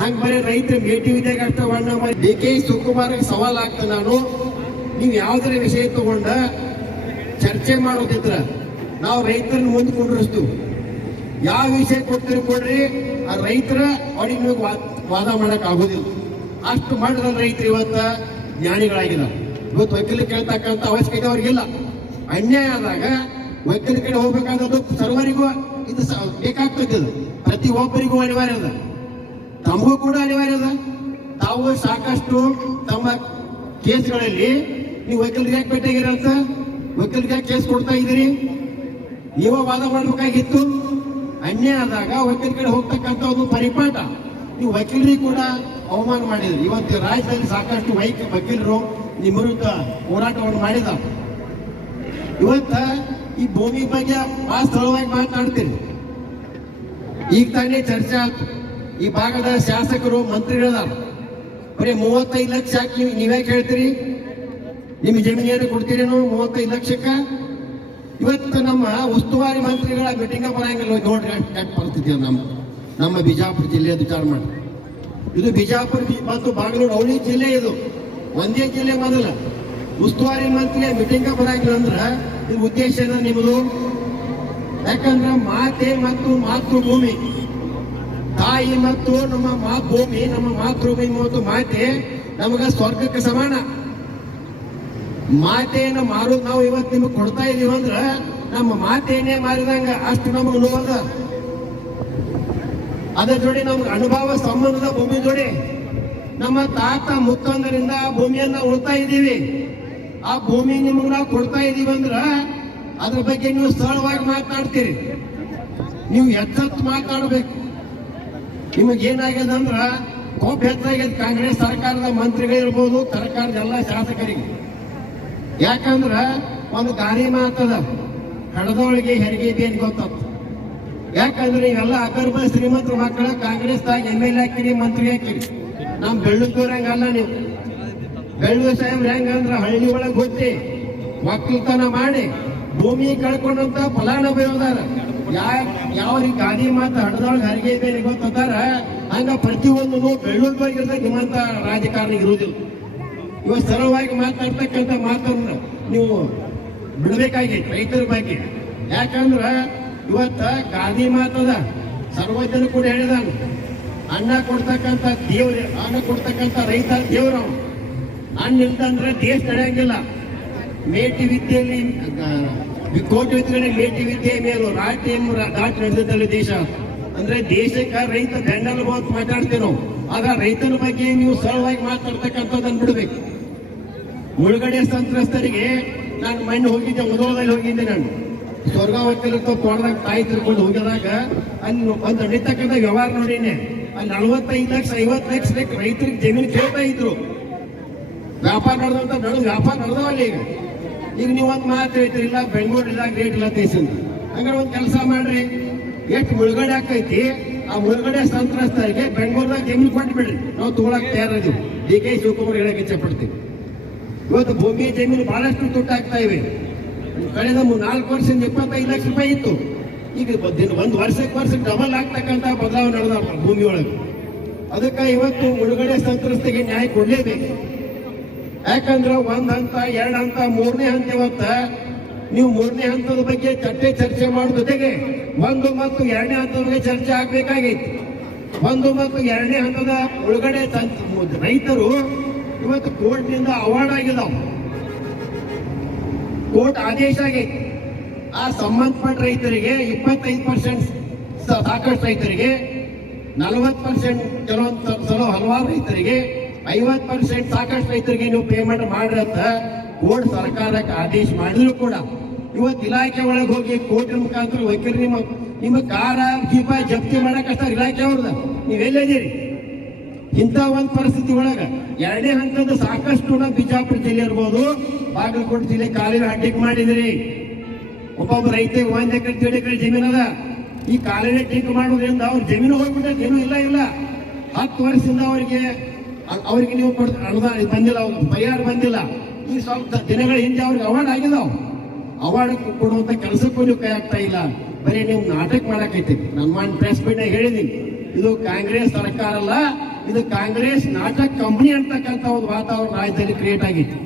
ಹಂಗ ಬರೀ ರೈತರು ಮೇಟಿ ವಿದ್ಯೆಗೆ ಅಷ್ಟ ವರ್ಣ ಮಾಡಿ ಡಿ ಕೆ ಶಿವಕುಮಾರ್ ಸವಾಲ್ ಆಗ್ತ ನಾನು, ನೀವು ಯಾವ್ದಾರ ವಿಷಯ ತಗೊಂಡ ಚರ್ಚೆ ಮಾಡೋದಿದ್ರ ನಾವು ರೈತರನ್ನ ಮುಂದೆ ಕುಂಡ್ರಿಸ್ತೀವಿ. ಯಾವ ವಿಷಯ ಕೊಡ್ತೀರಿ ಕೊಡ್ರಿ, ಆ ರೈತರ ಅವ್ರಿಗೆ ನೀವು ವಾದ ಮಾಡಕ್ ಆಗೋದಿಲ್ಲ. ಅಷ್ಟು ಮಾಡಿದ ರೈತರು ಇವತ್ತ ಜ್ಞಾನಿಗಳಾಗಿದ್ದಾರೆ. ಇವತ್ತು ವಕೀಲ ಕೇಳ್ತಕ್ಕಂಥ ಅವಶ್ಯಕತೆ ಅವ್ರಿಗಿಲ್ಲ. ಅನ್ಯಾಯ ಆದಾಗ ವಕೀಲ ಕಡೆ ಹೋಗ್ಬೇಕಾದದ್ದು ಸರ್ವರಿಗೂ ಇದು ಬೇಕಾಗ್ತದೆ. ಪ್ರತಿ ಒಬ್ಬರಿಗೂ ಅನಿವಾರ್ಯ ಅದ, ತಮಗೂ ಕೂಡ ಅನಿವಾರ್ಯ ಅದ. ತಾವು ಸಾಕಷ್ಟು ತಮ್ಮ ಕೇಸ್ಗಳಲ್ಲಿ ನೀವು ವಕೀಲರಿಗೆ ಯಾಕೆ ಭೇಟಿಯಾಗಿರಂತ, ವಕೀಲರಿಗೆ ಯಾಕೆ ಕೇಸ್ ಕೊಡ್ತಾ ಇದ್ದೀರಿ, ನೀವ ವಾದ ಮಾಡ್ಬೇಕಾಗಿತ್ತು. ಅನ್ಯಾಯ ಆದಾಗ ವಕೀಲ ಕಡೆ ಹೋಗ್ತಕ್ಕಂಥ ಒಂದು ಪರಿಪಾಠ. ನೀವು ವಕೀಲರಿಗೆ ಕೂಡ ಅವಮಾನ ಮಾಡಿದ್ರಿ. ಇವತ್ತು ರಾಜ್ಯದಲ್ಲಿ ಸಾಕಷ್ಟು ವಕೀಲರು ನಿಮ್ಮ ವಿರುದ್ಧ ಹೋರಾಟವನ್ನು ಮಾಡಿದ. ಇವತ್ತ ಈ ಭೂಮಿ ಬಗ್ಗೆ ಬಹಳ ಸ್ಥಳವಾಗಿ ಮಾತನಾಡ್ತೀರಿ. ಈಗ ತಾನೇ ಚರ್ಚೆ ಆಯ್ತು, ಈ ಭಾಗದ ಶಾಸಕರು ಮಂತ್ರಿಗಳದಾರ, ಬರೀ 35 ಲಕ್ಷ ಹಾಕಿ ನೀವೇ ಕೇಳ್ತೀರಿ, ನಿಮ್ ಜಮೀನೇನು ಕೊಡ್ತೀರೇನು 35 ಲಕ್ಷಕ್ಕ? ಇವತ್ತು ನಮ್ಮ ಉಸ್ತುವಾರಿ ಮಂತ್ರಿಗಳ ಮೀಟಿಂಗ್ ಬರಂಗಿಲ್ಲ. ನೋಡ್ರಿ ಕೆಟ್ಟ ಪರಿಸ್ಥಿತಿ ನಮ್ಮ ಬಿಜಾಪುರ ಜಿಲ್ಲೆ ವಿಚಾರ ಮಾಡಿ. ಇದು ಬಿಜಾಪುರ ಮತ್ತು ಬಾಗಲಕೋಟೆ ಅವಳಿ ಜಿಲ್ಲೆ, ಇದು ಒಂದೇ ಜಿಲ್ಲೆ. ಮೊದಲ ಉಸ್ತುವಾರಿ ಮಂತ್ರಿ ಮೀಟಿಂಗ್ ಬರಂಗಿಲ್ಲ ಅಂದ್ರ ಇದು ಉದ್ದೇಶ ಏನ ನಿಮ್ಮದು? ಯಾಕಂದ್ರ ಮಾತೆ ಮತ್ತು ಮಾತೃಭೂಮಿ, ತಾಯಿ ಮತ್ತು ನಮ್ಮ ಭೂಮಿ, ನಮ್ಮ ಮಾತೃಭೂಮಿ ಮತ್ತು ಮಾತೆ ನಮಗ ಸ್ವರ್ಗಕ್ಕೆ ಸಮಾನ. ಮಾತೆಯನ್ನು ಮಾರೋದು ನಾವು ಇವತ್ತು ನಿಮಗೆ ಕೊಡ್ತಾ ಇದೀವಿ ಅಂದ್ರ ನಮ್ಮ ಮಾತೆಯನ್ನೇ ಮಾರಿದಂಗ, ಅಷ್ಟು ನಮಗೆ ನೋವದ. ಅದ್ರ ಜೋಡಿ ನಮ್ಗೆ ಅನುಭವ ಸಂಬಂಧದ ಭೂಮಿ ಜೋಡಿ ನಮ್ಮ ತಾತ ಮುತ್ತಂದರಿಂದ ಆ ಭೂಮಿಯನ್ನ ಉಳ್ತಾ ಇದ್ದೀವಿ. ಆ ಭೂಮಿ ನಿಮಗೆ ನಾವು ಕೊಡ್ತಾ ಇದೀವಿ ಅಂದ್ರ ಅದ್ರ ಬಗ್ಗೆ ನೀವು ಸರಳವಾಗಿ ಮಾತನಾಡ್ತೀರಿ, ನೀವು ಎಚ್ಚೆತ್ತು ಮಾತನಾಡಬೇಕು. ನಿಮಗೇನಾಗ್ಯದ ಅಂದ್ರ ಕೋಪ ಹೆಚ್ಚಾಗ್ಯದ ಕಾಂಗ್ರೆಸ್ ಸರ್ಕಾರದ ಮಂತ್ರಿಗಳಿರ್ಬೋದು, ಸರ್ಕಾರದ ಎಲ್ಲ ಶಾಸಕರಿಗೆ. ಯಾಕಂದ್ರ ಒಂದು ಗಾಳಿ ಮಾತದ, ಹಡದೊಳಗೆ ಹೆರಿಗೆ ಬೇನ್ ಗೊತ್ತ. ಯಾಕಂದ್ರೆ ಇವೆಲ್ಲ ಅಗರ್ಭ ಶ್ರೀಮಂತರ ಮಕ್ಕಳ ಕಾಂಗ್ರೆಸ್ದಾಗ MLA ಹಾಕಿರಿ, ಮಂತ್ರಿ ಹಾಕಿರಿ. ನಮ್ ಬೆಳ್ಳೂರ್ ಹಂಗಲ್ಲ. ನೀವು ಬೆಳ್ಳೂರ್ ಸಾಹೇಬ್ರ ಹೆಂಗಂದ್ರ ಹಳ್ಳಿ ಒಳಗೆ ಗೊತ್ತಿ ಒಕ್ಕಲ್ತನ ಮಾಡಿ ಭೂಮಿ ಕಳ್ಕೊಂಡಂತ ಫಲಾನುಭವಿದಾರ. ಯಾವ ಗಾದಿ ಮಾತ ಹಡದೊಳಗೆ ಹರಿಗೆ ಬೇರೆ ಗೊತ್ತಾರ, ಹಂಗ ಪ್ರತಿಯೊಂದು ಬೆಳ್ಳೂರ್ ಬಗ್ಗೆ ನಿಮ್ಮಂತ ರಾಜಕಾರಣ ಇರುವುದಿಲ್ಲ. ಇವತ್ತು ಸರಳವಾಗಿ ಮಾತನಾಡ್ತಕ್ಕಂಥ ಮಾತನ್ನ ನೀವು ಬಿಡಬೇಕಾಗೈತಿ ರೈತರ ಬಗ್ಗೆ. ಯಾಕಂದ್ರ ಇವತ್ತ ಗಾದಿ ಮಾತದ ಸರ್ವಜನ ಕೂಡ ಹೇಳಿದಾನ, ಅನ್ನ ಕೊಡ್ತಕ್ಕಂಥ ದೇವ್ರ, ಅನ್ನ ಕೊಡ್ತಕ್ಕಂಥ ರೈತ ದೇವ್ರ. ಅನ್ನ ಇಲ್ದಂದ್ರೆ ದೇಶ ನಡೆಯಂಗಿಲ್ಲ. ಮೇಟಿ ವಿದ್ಯೆಯಲ್ಲಿ ಕೋಟಿ ವಿದ್ಯೆಯಲ್ಲಿ ಮೇಟಿ ವಿದ್ಯೆ ಮೇಲು ರಾಟಿ ದಾಟಿ ನಡೆದಿದ್ದಲ್ಲ ದೇಶ. ಅಂದ್ರೆ ದೇಶಕ್ಕೆ ರೈತ ಬೆನ್ನೆಲುಬು ಮಾತಾಡ್ತೇವೆ ನಾವು. ಆಗ ರೈತನ ಬಗ್ಗೆ ನೀವು ಸರಳವಾಗಿ ಮಾತಾಡ್ತಕ್ಕಂಥದ್ದನ್ನು ಬಿಡ್ಬೇಕು. ಮುಳುಗಡೆ ಸಂತ್ರಸ್ತರಿಗೆ ನಾನು ಮೊನ್ನೆ ಹೋಗಿದ್ದೆ, ಮುಧೋಳದಲ್ಲಿ ಹೋಗಿದ್ದೆ. ನಾನು ಸ್ವರ್ಗಾವತಿಲಿತ್ತು ತೋಟದಾಗ ತಾಯಿ ತಿರ್ಕೊಂಡು ಹೋಗಿದಾಗ ಅಲ್ಲಿ ಒಂದು ನಡೀತಕ್ಕಂಥ ವ್ಯವಹಾರ ನೋಡಿನೇ. ಅಲ್ಲಿ 45 ಲಕ್ಷ 50 ಲಕ್ಷ ರೈತರಿಗೆ ಜಮೀನು ಕೇಳ್ತಾ ಇದ್ರು. ವ್ಯಾಪಾರ ನಡೆದಂತ ವ್ಯಾಪಾರ ನಡೆದವಲ್ಲ. ಈಗ ನೀವು ಒಂದು ಮಾತು ಹೇಳ್ತೀರಿ, ಇಲ್ಲ ಬೆಂಗಳೂರು ಇಲ್ಲ ರೇಟ್ ಇಲ್ಲ ತೇಸಂತ. ಹಂಗಾರೆ ಒಂದು ಕೆಲಸ ಮಾಡ್ರಿ, ಎಷ್ಟು ಮುಳುಗಡೆ ಆಕೈತಿ ಆ ಮುಳುಗಡೆ ಸಂತ್ರಸ್ತರಿಗೆ ಬೆಂಗಳೂರದಾಗ ಜಮೀನು ಕೊಟ್ಟು ಬಿಡ್ರಿ, ನಾವು ತಗೊಳಕ್ ತಯಾರಿದ್ದೀವಿ. DK ಶಿವಕುಮಾರ್ ಹೇಳಕ್ಕೆ ಇಚ್ಛೆ ಪಡ್ತೀವಿ. ಇವತ್ತು ಭೂಮಿ ಜಮೀನು ಬಹಳಷ್ಟು ತುಟ್ಟಾಗ್ತಾ ಇವೆ. ಕಳೆದ 4 ವರ್ಷದಿಂದ 25 ಲಕ್ಷ ರೂಪಾಯಿ ಇತ್ತು. ಈಗ ಒಂದು ವರ್ಷಕ್ಕೆ ಡಬಲ್ ಆಗ್ತಕ್ಕಂಥ ಬದಲಾವಣೆ ನಡೆದ ಭೂಮಿ ಒಳಗೆ. ಅದಕ್ಕೆ ಇವತ್ತು ಮುಳುಗಡೆ ಸಂತ್ರಸ್ತಿಗೆ ನ್ಯಾಯ ಕೊಡ್ಲೇಬೇಕು. ಯಾಕಂದ್ರೆ 1 ಹಂತ 2 ಹಂತ 3ನೇ ಹಂತ. ಇವತ್ತ ನೀವು 3ನೇ ಹಂತದ ಬಗ್ಗೆ ಚರ್ಚೆ ಮಾಡೋ ಜೊತೆಗೆ 1 ಮತ್ತು 2ನೇ ಹಂತದ ಬಗ್ಗೆ ಚರ್ಚೆ ಆಗ್ಬೇಕಾಗೈತಿ. 1 ಮತ್ತು 2ನೇ ಹಂತದ ಮುಳುಗಡೆ ರೈತರು ಇವತ್ತು ಕೋರ್ಟ್ನಿಂದ ಅವಾರ್ಡ್ ಆಗಿದಾವ, ಕೋರ್ಟ್ ಆದೇಶ ಆಗೈತಿ. ಆ ಸಂಬಂಧಪಟ್ಟ ರೈತರಿಗೆ 25% ಸಾಕಷ್ಟು ರೈತರಿಗೆ, 40% ಕೆಲವೊಂದು ಸಲ ಹಲವಾರು ರೈತರಿಗೆ, 50% ಸಾಕಷ್ಟು ರೈತರಿಗೆ ನೀವು ಪೇಮೆಂಟ್ ಮಾಡ್ರಿ ಅಂತ ಕೋರ್ಟ್ ಸರ್ಕಾರಕ್ಕೆ ಆದೇಶ ಮಾಡಿದ್ರು ಕೂಡ ಇವತ್ತು ಇಲಾಖೆ ಒಳಗೆ ಹೋಗಿ ಕೋರ್ಟ್ ಮುಖಾಂತರ ವಕೀಲರು ನಿಮ್ಮ ಕಾರ ಜೀಪ ಜಪ್ತಿ ಮಾಡಕ್ಕಷ್ಟ ಇಲಾಖೆ ಅವ್ರದ, ನೀವೆಲ್ಲಿದ್ದೀರಿ? ಇಂಥ ಒಂದು ಪರಿಸ್ಥಿತಿ ಒಳಗ 2ನೇ ಹಂತದ ಸಾಕಷ್ಟು ನಮ್ಮ ಬಿಜಾಪುರ ಜಿಲ್ಲೆ ಇರ್ಬೋದು, ಬಾಗಲಕೋಟೆ ಜಿಲ್ಲೆ ಕಾಲುವೆ ಅಡ್ಡಿಗೆ ಮಾಡಿದಿರಿ. ಒಬ್ಬೊಬ್ಬ ರೈತರಿಗೆ 1 ಎಕರೆ 2 ಎಕರೆ ಜಮೀನು ಅದ. ಈ ಕಾಲುವೆ ಟೀಕ್ ಮಾಡೋದ್ರಿಂದ ಅವ್ರ ಜಮೀನು ಹೋಗ್ಬಿಟ್ಟೆ, ಏನೂ ಇಲ್ಲ. 10 ವರ್ಷದಿಂದ ಅವ್ರಿಗೆ ನೀವು ಅನುದಾನ ಬಂದಿಲ್ಲ, ಪರಿಹಾರ ಬಂದಿಲ್ಲ. ಈ ಸ್ವಲ್ಪ ದಿನಗಳ ಹಿಂದೆ ಅವ್ರಿಗೆ ಅವಾರ್ಡ್ ಆಗಿದಾವ್. ಅವಾರ್ಡ್ ಕೊಡುವಂತ ಕೆಲಸಕ್ಕೂ ನೀವು ಕೈ ಆಗ್ತಾ ಇಲ್ಲ, ಬರೀ ನೀವು ನಾಟಕ ಮಾಡಕೈತಿ. ನಾನು ಪ್ರೆಸ್ ಮೀಟ್ ಹೇಳಿದೀನಿ, ಇದು ಕಾಂಗ್ರೆಸ್ ಸರ್ಕಾರ ಅಲ್ಲ, ಇದು ಕಾಂಗ್ರೆಸ್ ನಾಟಕ ಕಂಪನಿ ಅಂತಕ್ಕಂಥ ಒಂದು ವಾತಾವರಣ ರಾಜ್ಯದಲ್ಲಿ ಕ್ರಿಯೇಟ್ ಆಗಿತ್ತು.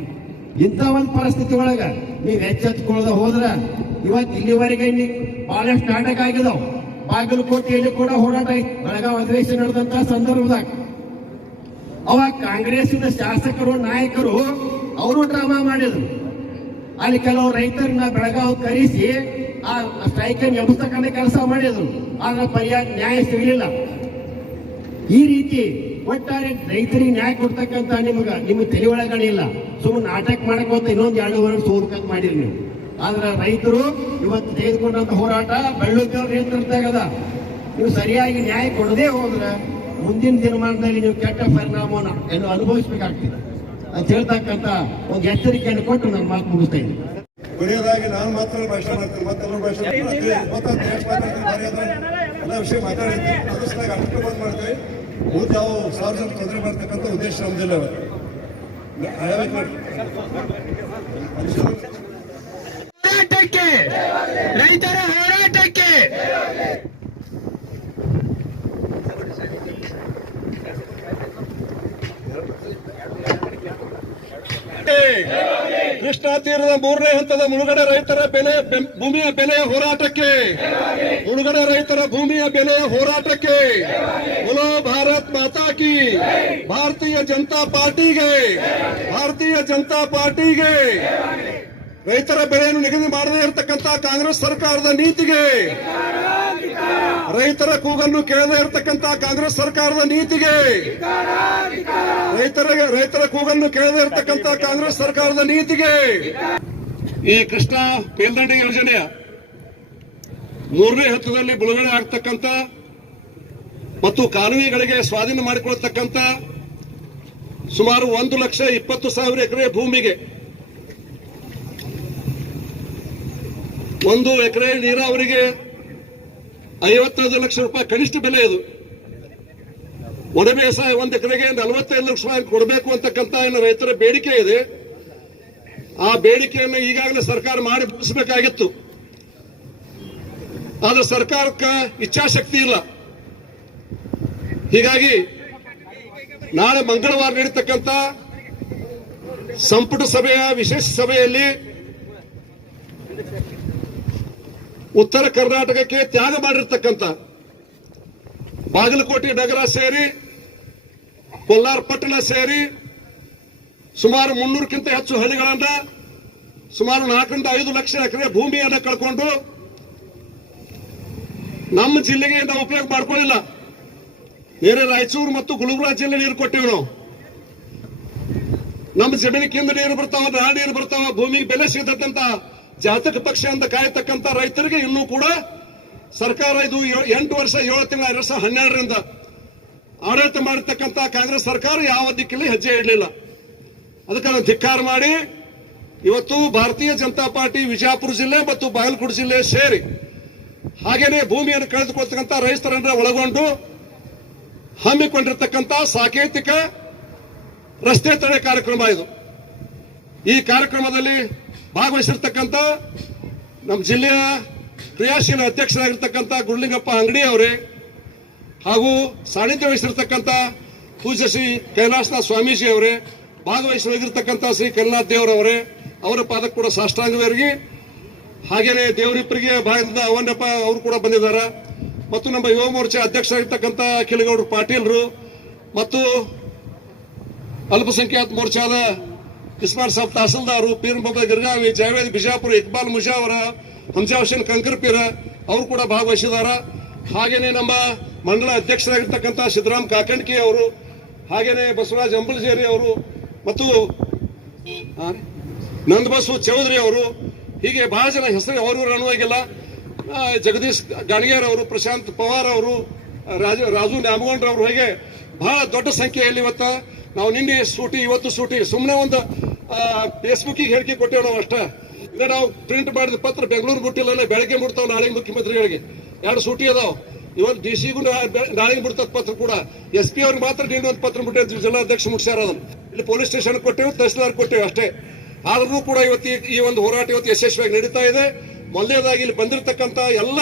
ಇಂಥ ಒಂದು ಪರಿಸ್ಥಿತಿ ಒಳಗ ನೀವು ಎಚ್ಚೆತ್ಕೊಳ್ಳದ ಹೋದ್ರ ಇವತ್ತು ಇಲ್ಲಿವರೆಗೆ ಬಹಳಷ್ಟು ನಾಟಕ ಆಗಿದಾವ್. ಬಾಗಲಕೋಟೆಯಲ್ಲಿ ಕೂಡ ಹೋರಾಟ ಆಯ್ತು, ಬೆಳಗಾವಿ ಅಧಿವೇಶನ ನಡೆದಂತ ಸಂದರ್ಭದಾಗ. ಅವಾಗ ಕಾಂಗ್ರೆಸ್ಸಿನ ಶಾಸಕರು ನಾಯಕರು ಅವರು ಡ್ರಾಮಾ ಮಾಡಿದ್ರು. ಅಲ್ಲಿ ಕೆಲವು ರೈತರನ್ನ ಬೆಳಗಾವಿ ಕರೆಸಿ ಆ ಸ್ಟ್ರೈಕ್ ಅನ್ನು ಎಬ್ಬಿಸ್ತಕ್ಕಂಥ ಕೆಲಸ ಮಾಡಿದ್ರು. ಆದ್ರೆ ಪರಿಹಾರ ನ್ಯಾಯ ಸಿಗಲಿಲ್ಲ. ಈ ರೀತಿ ಒಟ್ಟಾರೆ ರೈತರಿಗೆ ನ್ಯಾಯ ಕೊಡ್ತಕ್ಕಂಥ ನಿಮ್ಗೆ ತಲೆ ಒಳಗಡೆ ಇಲ್ಲ. ಸುಮ್ಮನೆ ನಾಟಕ ಮಾಡಕ್ ಹೋಗ್ತಾ ಇನ್ನೊಂದು 2 ವರ್ಷ ಸೋದಕಂತ ಮಾಡಿರಿ ನೀವು. ಆದ್ರೆ ರೈತರು ಇವತ್ತು ತೆಗೆದುಕೊಂಡಂತ ಹೋರಾಟ ಬೆಳ್ಳೂರು ನೇತೃತ್ವದಾಗ ನೀವು ಸರಿಯಾಗಿ ನ್ಯಾಯ ಕೊಡದೇ ಹೋದ್ರೆ ಮುಂದಿನ ದಿನಮಾನದಲ್ಲಿ ನೀವು ಕೆಟ್ಟ ಪರಿಣಾಮವನ್ನು ಅನುಭವಿಸಬೇಕಾಗ್ತದೆ ಅಂತ ಹೇಳ್ತಕ್ಕಂಥ ಒಂದು ಎಚ್ಚರಿಕೆಯನ್ನು ಕೊಟ್ಟು ನಾನು ಮಾತು ಮುಗಿಸ್ತಾ ಇದ್ದೀನಿ. ಕೊನೆಯದಾಗಿ ನಾನು ಮಾತ್ರ ಭಾಷಣ ಮಾಡ್ತೇನೆ, ಮತ್ತೆಲ್ಲರೂ ಭಾಷಣ ಮತ್ತೊಂದು ಎಷ್ಟು ಮಾತಾಡ್ತೀನಿ ಮರ್ಯಾದೆ ಎಲ್ಲ ವಿಷಯ ಮಾತಾಡಿದ್ವಿ. ಅದಕ್ಕಾಗಿ ಅಷ್ಟು ಬಂದ್ ಮಾಡ್ತೇವೆ. ಮುಂದೆ ನಾವು ಸಾರ್ವಜನಿಕ ತೊಂದರೆ ಮಾಡ್ತಕ್ಕಂಥ ಉದ್ದೇಶ ನಮ್ದಿಲ್ಲ. ಹೋರಾಟಕ್ಕೆ, ರೈತರ ಹೋರಾಟಕ್ಕೆ ಕೃಷ್ಣಾ ತೀರದ 3ನೇ ಹಂತದ ಮುಳುಗಡೆ ರೈತರ ಭೂಮಿಯ ಬೆಲೆಯ ಹೋರಾಟಕ್ಕೆ, ಮುಳುಗಡೆ ರೈತರ ಭೂಮಿಯ ಬೆಲೆಯ ಹೋರಾಟಕ್ಕೆ, बोलो ಭಾರತ್ ಮಾತಾ ಕಿ, ಭಾರತೀಯ ಜನತಾ ಪಾರ್ಟಿಗೆ, ಭಾರತೀಯ ಜನತಾ ಪಾರ್ಟಿಗೆ, ರೈತರ ಬೆಲೆಯನ್ನು ನಿಗದಿ ಮಾಡದೇ ಇರತಕ್ಕಂತ ಕಾಂಗ್ರೆಸ್ ಸರ್ಕಾರದ ನೀತಿಗೆ, ರೈತರ ಕೂಗನ್ನು ಕೇಳದೇ ಇರತಕ್ಕಂತ ಕಾಂಗ್ರೆಸ್ ಸರ್ಕಾರದ ನೀತಿಗೆ, ರೈತರ ಕೂಗನ್ನು ಕೇಳದೇ ಇರತಕ್ಕಂತ ಕಾಂಗ್ರೆಸ್ ಸರ್ಕಾರದ ನೀತಿಗೆ. ಈ ಕೃಷ್ಣಾ ಮೇಲ್ದಂಡೆ ಯೋಜನೆಯ 3ನೇ ಹಂತದಲ್ಲಿ ಬಿಡುಗಡೆ ಆಗ್ತಕ್ಕಂಥ ಮತ್ತು ಕಾಲುವೆಗಳಿಗೆ ಸ್ವಾಧೀನ ಮಾಡಿಕೊಳ್ಳತಕ್ಕಂಥ ಸುಮಾರು 1,20,000 ಎಕರೆ ಭೂಮಿಗೆ 1 ಎಕರೆ ನೀರಾವರಿಗೆ 55 ಲಕ್ಷ ರೂಪಾಯಿ ಕನಿಷ್ಠ ಬೆಲೆ. ಇದು ಒಣ ಬೇಸಾಯ 1 ಎಕರೆಗೆ 45 ಲಕ್ಷ ರೂಪಾಯಿ ಕೊಡಬೇಕು ಅಂತಕ್ಕಂಥ ಏನು ರೈತರ ಬೇಡಿಕೆ ಇದೆ. ಆ ಬೇಡಿಕೆಯನ್ನು ಈಗಾಗಲೇ ಸರ್ಕಾರ ಮಾಡಿ ಮುಗಿಸಬೇಕಾಗಿತ್ತು. ಆದ್ರೆ ಸರ್ಕಾರಕ್ಕೆ ಇಚ್ಛಾಶಕ್ತಿ ಇಲ್ಲ. ಹೀಗಾಗಿ ನಾಳೆ ಮಂಗಳವಾರ ನಡೀತಕ್ಕಂಥ ಸಂಪುಟ ಸಭೆಯ ವಿಶೇಷ ಸಭೆಯಲ್ಲಿ ಉತ್ತರ ಕರ್ನಾಟಕಕ್ಕೆ ತ್ಯಾಗ ಮಾಡಿರ್ತಕ್ಕಂಥ ಬಾಗಲಕೋಟೆ ನಗರ ಸೇರಿ ಕೊಲ್ಲಾರ ಪಟ್ಟಣ ಸೇರಿ ಸುಮಾರು 300ಕ್ಕಿಂತ ಹೆಚ್ಚು ಹಳ್ಳಿಗಳನ್ನ ಸುಮಾರು 4 ರಿಂದ 5 ಲಕ್ಷ ಎಕರೆ ಭೂಮಿಯನ್ನು ಕಳ್ಕೊಂಡು ನಮ್ಮ ಜಿಲ್ಲೆಗೆ ನಾವು ಉಪಯೋಗ ಮಾಡ್ಕೊಳ್ಳಿಲ್ಲ. ಬೇರೆ ರಾಯಚೂರು ಮತ್ತು ಗುಲ್ಬರ್ಗಾ ಜಿಲ್ಲೆ ನೀರು ಕೊಟ್ಟಿವಿ ನಾವು. ನಮ್ಮ ಜಮೀನಿಗಿಂದ ನೀರು ಬರ್ತಾವ, ನೀರು ಬರ್ತಾವ, ಭೂಮಿಗೆ ಬೆಲೆ ಸಿಗತಕ್ಕಂತ ಜಾತಕ ಪಕ್ಷ ಅಂತ ಕಾಯತಕ್ಕಂತ ರೈತರಿಗೆ ಇನ್ನೂ ಕೂಡ ಸರ್ಕಾರ ಇದು 8 ವರ್ಷ 7 ತಿಂಗಳ 2012ರಿಂದ ಆಡಳಿತ ಮಾಡಿರ್ತಕ್ಕಂಥ ಕಾಂಗ್ರೆಸ್ ಸರ್ಕಾರ ಯಾವ ದಿಕ್ಕಲ್ಲಿ ಹೆಜ್ಜೆ ಇಡಲಿಲ್ಲ. ಅದಕ್ಕೆ ನಾವು ಧಿಕ್ಕಾರ ಮಾಡಿ ಇವತ್ತು ಭಾರತೀಯ ಜನತಾ ಪಾರ್ಟಿ ವಿಜಯಪುರ ಜಿಲ್ಲೆ ಮತ್ತು ಬಾಗಲಕೋಟೆ ಜಿಲ್ಲೆ ಸೇರಿ ಹಾಗೇನೆ ಭೂಮಿಯನ್ನು ಕಳೆದುಕೊಳ್ತಕ್ಕಂಥ ರೈತರನ್ನ ಒಳಗೊಂಡು ಹಮ್ಮಿಕೊಂಡಿರ್ತಕ್ಕಂಥ ಸಾಂಕೇತಿಕ ರಸ್ತೆ ತಡೆ ಕಾರ್ಯಕ್ರಮ ಇದು. ಈ ಕಾರ್ಯಕ್ರಮದಲ್ಲಿ ಭಾಗವಹಿಸಿರ್ತಕ್ಕಂಥ ನಮ್ಮ ಜಿಲ್ಲೆಯ ಕ್ರಿಯಾಶೀಲ ಅಧ್ಯಕ್ಷರಾಗಿರ್ತಕ್ಕಂಥ ಗುರುಲಿಂಗಪ್ಪ ಅಂಗಡಿ ಅವರೇ ಹಾಗೂ ಸಾನ್ನಿಧ್ಯ ವಹಿಸಿರ್ತಕ್ಕಂಥ ಪೂಜ್ಯ ಶ್ರೀ ಕೈಲಾಸನಾಥ ಸ್ವಾಮೀಜಿ ಅವರೇ, ಭಾಗವಹಿಸಿ ಹೋಗಿರ್ತಕ್ಕಂಥ ಶ್ರೀ ಕೈಲಾಸ ದೇವರವರೇ, ಅವರ ಪಾದಕ್ಕೆ ಕೂಡ ಸಾಷ್ಟಾಂಗವೇರಿಗೆ, ಹಾಗೇನೆ ದೇವರಿಬ್ಬರಿಗೆ ಭಾಗದಿಂದ ಅವನ್ನಪ್ಪ ಅವರು ಕೂಡ ಬಂದಿದ್ದಾರೆ. ಮತ್ತು ನಮ್ಮ ಯುವ ಮೋರ್ಚಾ ಅಧ್ಯಕ್ಷರಾಗಿರ್ತಕ್ಕಂಥ ಅಖಿಲಗೌಡರು ಪಾಟೀಲ್ರು ಮತ್ತು ಅಲ್ಪಸಂಖ್ಯಾತ ಮೋರ್ಚಾದ ಇಸ್ಮಾಲ್ ಸಾಬ್ ತಹಸೀಲ್ದಾರು, ಪೀರ್ ಮೊಹಮ್ಮದ್ ಗಿರ್ಗಾವಿ, ಜಾವೇದ್ ಬಿಜಾಪುರ, ಇಕ್ಬಾಲ್ ಮುಜಾವರ, ಹಂಜಾ ಹುಸೇನ್ ಕಂಕರ್ಪೀರ ಅವರು ಕೂಡ ಭಾಗವಹಿಸಿದ್ದಾರೆ. ಹಾಗೇನೆ ನಮ್ಮ ಮಂಡಲ ಅಧ್ಯಕ್ಷರಾಗಿರ್ತಕ್ಕಂಥ ಸಿದ್ದರಾಮ್ ಕಾಕಂಡ್ಕಿ ಅವರು, ಹಾಗೇನೆ ಬಸವರಾಜ್ ಅಂಬಲ್ಜೇರಿ ಅವರು ಮತ್ತು ನಂದಬಸು ಚೌಧರಿ ಅವರು, ಹೀಗೆ ಬಹಳ ಜನ ಹೆಸರು ಅವರು ಅನ್ನುವಾಗಿಲ್ಲ. ಜಗದೀಶ್ ಗಾಣಿಗೇರ್ ಅವರು, ಪ್ರಶಾಂತ್ ಪವಾರ್ ಅವರು, ರಾಜು ನ್ಯಾಮಗೊಂಡ್ರ ಅವರು, ಹೀಗೆ ಬಹಳ ದೊಡ್ಡ ಸಂಖ್ಯೆಯಲ್ಲಿ ಇವತ್ತು ನಾವು ನಿನ್ನೆ ಸೂಟಿ ಇವತ್ತು ಸೂಟಿ ಸುಮ್ಮನೆ ಒಂದು ಫೇಸ್ಬುಕ್ಕಿಗೆ ಹೇಳಿಕೆ ಕೊಟ್ಟೇವೆ ನಾವು ಅಷ್ಟೇ. ಈಗ ನಾವು ಪ್ರಿಂಟ್ ಮಾಡಿದ ಪತ್ರ ಬೆಂಗಳೂರು ಬಿಟ್ಟಿಲ್ಲ, ಬೆಳಗ್ಗೆ ಬಿಡ್ತಾವ ನಾಳೆ ಮುಖ್ಯಮಂತ್ರಿಗಳಿಗೆ 2 ಸೂಟಿ ಅದಾವ. ಇವತ್ತು DC ಗೂ ನಾಳೆ ಬಿಡ್ತದ ಪತ್ರ ಕೂಡ. SP ಅವ್ರಿಗೆ ಮಾತ್ರ ನೀನು ಒಂದು ಪತ್ರ ಬಿಟ್ಟಿದ್ವಿ, ಜಿಲ್ಲಾಧ್ಯಕ್ಷ ಮುಗಿಸ್ಯಾರ ಅದನ್ನು. ಇಲ್ಲಿ ಪೊಲೀಸ್ ಸ್ಟೇಷನ್ ಕೊಟ್ಟೇವೆ, ತಹಸೀಲ್ದಾರ್ ಕೊಟ್ಟೇವೆ ಅಷ್ಟೇ. ಆದ್ರೂ ಕೂಡ ಇವತ್ತು ಈ ಒಂದು ಹೋರಾಟ ಇವತ್ತು ಯಶಸ್ವಿಯಾಗಿ ನಡೀತಾ ಇದೆ. ಮೊದಲನೇದಾಗಿ ಇಲ್ಲಿ ಬಂದಿರತಕ್ಕಂತ ಎಲ್ಲ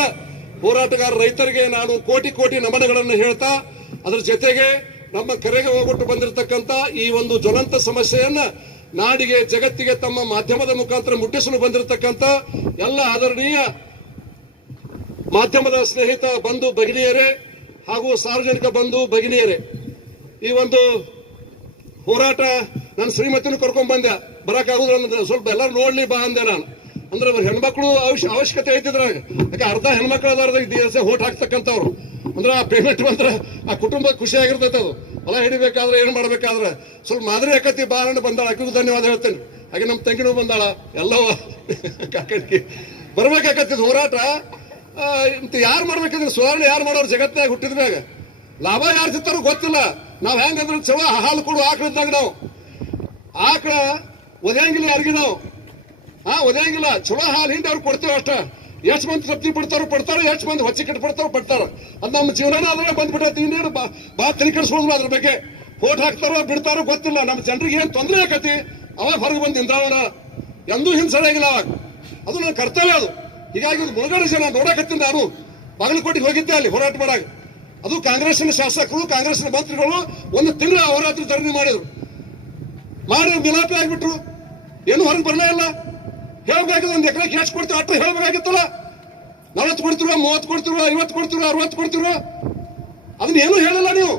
ಹೋರಾಟಗಾರ ರೈತರಿಗೆ ನಾನು ಕೋಟಿ ಕೋಟಿ ನಮನಗಳನ್ನು ಹೇಳ್ತಾ, ಅದ್ರ ಜೊತೆಗೆ ನಮ್ಮ ಕರೆಗೆ ಹೋಗೊಟ್ಟು ಬಂದಿರತಕ್ಕಂತ ಈ ಒಂದು ಜ್ವಲಂತ ಸಮಸ್ಯೆಯನ್ನ ನಾಡಿಗೆ ಜಗತ್ತಿಗೆ ತಮ್ಮ ಮಾಧ್ಯಮದ ಮುಖಾಂತರ ಮುಟ್ಟಿಸಲು ಬಂದಿರತಕ್ಕಂತ ಎಲ್ಲ ಆದರಣೀಯ ಮಾಧ್ಯಮದ ಸ್ನೇಹಿತ ಬಂಧು ಭಗಿನಿಯರೇ ಹಾಗೂ ಸಾರ್ವಜನಿಕ ಬಂಧು ಭಗಿನಿಯರೇ, ಈ ಒಂದು ಹೋರಾಟ ನನ್ನ ಶ್ರೀಮತಿನೂ ಕರ್ಕೊಂಡ್ ಬಂದೆ, ಬರಕಾಗುದ್ರ ಸ್ವಲ್ಪ ಎಲ್ಲರೂ ನೋಡ್ಲಿ ಬಾ ಅಂದೆ ನಾನು. ಅಂದ್ರೆ ಹೆಣ್ಮಕ್ಳು ಅವಶ್ಯಕತೆ ಐತಿದ್ರ, ಯಾಕೆ ಅರ್ಧ ಹೆಣ್ಮಕ್ಳು ಅದಾರ ದಿವಸ ಹೋಟ್ ಹಾಕ್ತಕ್ಕಂಥವ್ರು. ಅಂದ್ರೆ ಆ ಪೇಮೆಂಟ್ ಬಂದ್ರೆ ಆ ಕುಟುಂಬ ಖುಷಿ ಆಗಿರ್ತೈತೆ. ಅದು ಹೊಲ ಹಿಡಿಬೇಕಾದ್ರೆ ಏನ್ ಮಾಡ್ಬೇಕಾದ್ರೆ ಸ್ವಲ್ಪ ಮಾದರಿ ಆಕತಿ ಬಾರಣ್ಣ ಬಂದಾಳ, ಆಕಿಗೂ ಧನ್ಯವಾದ ಹೇಳ್ತೇನೆ. ಹಾಗೆ ನಮ್ಮ ತಂಗಿನೂ ಬಂದಾಳ, ಎಲ್ಲವ ಕಾಕಡಿಗೆ ಬರ್ಬೇಕಾಕತ್ತಿದ್ ಹೋರಾಟ. ಯಾರು ಮಾಡ್ಬೇಕಂದ್ರೆ ಸುಧಾರಣೆ ಯಾರು ಮಾಡೋರು ಜಗತ್ತಿನಾಗ ಹುಟ್ಟಿದ್ಮ್ಯಾಗ ಲಾಭ ಯಾರು ಸಿಗ್ತಾರೋ ಗೊತ್ತಿಲ್ಲ. ನಾವ್ ಹೆಂಗಂದ್ರೆ ಚಲೋ ಹಾಲು ಕೊಡು ಆಕಳಿದ್ದಾಗ ನಾವು ಆಕಳ ಒದೆಯಂಗಿಲ್ಲ ಯಾರಿಗೆ ನಾವು ಒದೆಯಂಗಿಲ್ಲ. ಚಲೋ ಹಾಲು ಹಿಂಡಿ ಅವ್ರು ಕೊಡ್ತೇವೆ ಅಷ್ಟ. ಎಷ್ಟು ಮಂದಿ ತೃಪ್ತಿ ಪಡ್ತಾರೋ ಎಷ್ಟು ಮಂದಿ ಹೊಚ್ಚಿ ಕಟ್ಟಿ ಪಡ್ತಾರೋ ಅದು ನಮ್ಮ ಜೀವನ ಅದ್ರ ಬಂದ್ಬಿಟ್ಟೈತಿ. ಇನ್ನೇನು ಬಾ ತಲೆ ಕೆಡಿಸ್ಬೋದು ಅದ್ರ ಬಗ್ಗೆ. ವೋಟ್ ಹಾಕ್ತಾರೋ ಬಿಡ್ತಾರೋ ಗೊತ್ತಿಲ್ಲ. ನಮ್ಮ ಜನರಿಗೆ ಏನ್ ತೊಂದರೆ ಆಕತಿ ಅವಾಗ ಹೊರಗೆ ಬಂದು ನಿಂದ್ರಾವಣ ಎಂದೂ ಹಿಂದೆ ಸರಿಯಾಗಿಲ್ಲ. ಅವಾಗ ಅದು ನನ್ನ ಕರ್ತವ್ಯ ಅದು. ಹೀಗಾಗಿ ಮುಳುಗಡೆ ಜನ ನೋಡಕತ್ತೀನಿ. ನಾನು ಬಾಗಲಕೋಟೆಗೆ ಹೋಗಿದ್ದೆ, ಅಲ್ಲಿ ಹೋರಾಟ ಮಾಡಾಗ. ಅದು ಕಾಂಗ್ರೆಸ್ನ ಶಾಸಕರು ಕಾಂಗ್ರೆಸ್ನ ಮಂತ್ರಿಗಳು ಒಂದು ತಿಂಗಳ ಅವರಾತ್ರಿ ಧರಣಿ ಮಾಡಿದ್ರು. ಮಾಡಿ ಮಿಲಾಪಿ ಆಗ್ಬಿಟ್ರು. ಏನು ಹೊರಗೆ ಬರಲೇ ಇಲ್ಲ. ಹೇಳ್ಬೇಕಾಗಿತ್ತು ಒಂದು ಎಕರೆಗೆ ಎಷ್ಟು ಕೊಡ್ತೀವಿ ಅಷ್ಟು ಹೇಳ್ಬೇಕಾಗಿತ್ತಲ್ಲ. 40 ಕೊಡ್ತಿರೋ 30 ಕೊಡ್ತಿರೋ 50 ಕೊಡ್ತಿರೋ 60 ಕೊಡ್ತಿರೋ ಅದನ್ನ ಏನು ಹೇಳಿಲ್ಲ ನೀವು.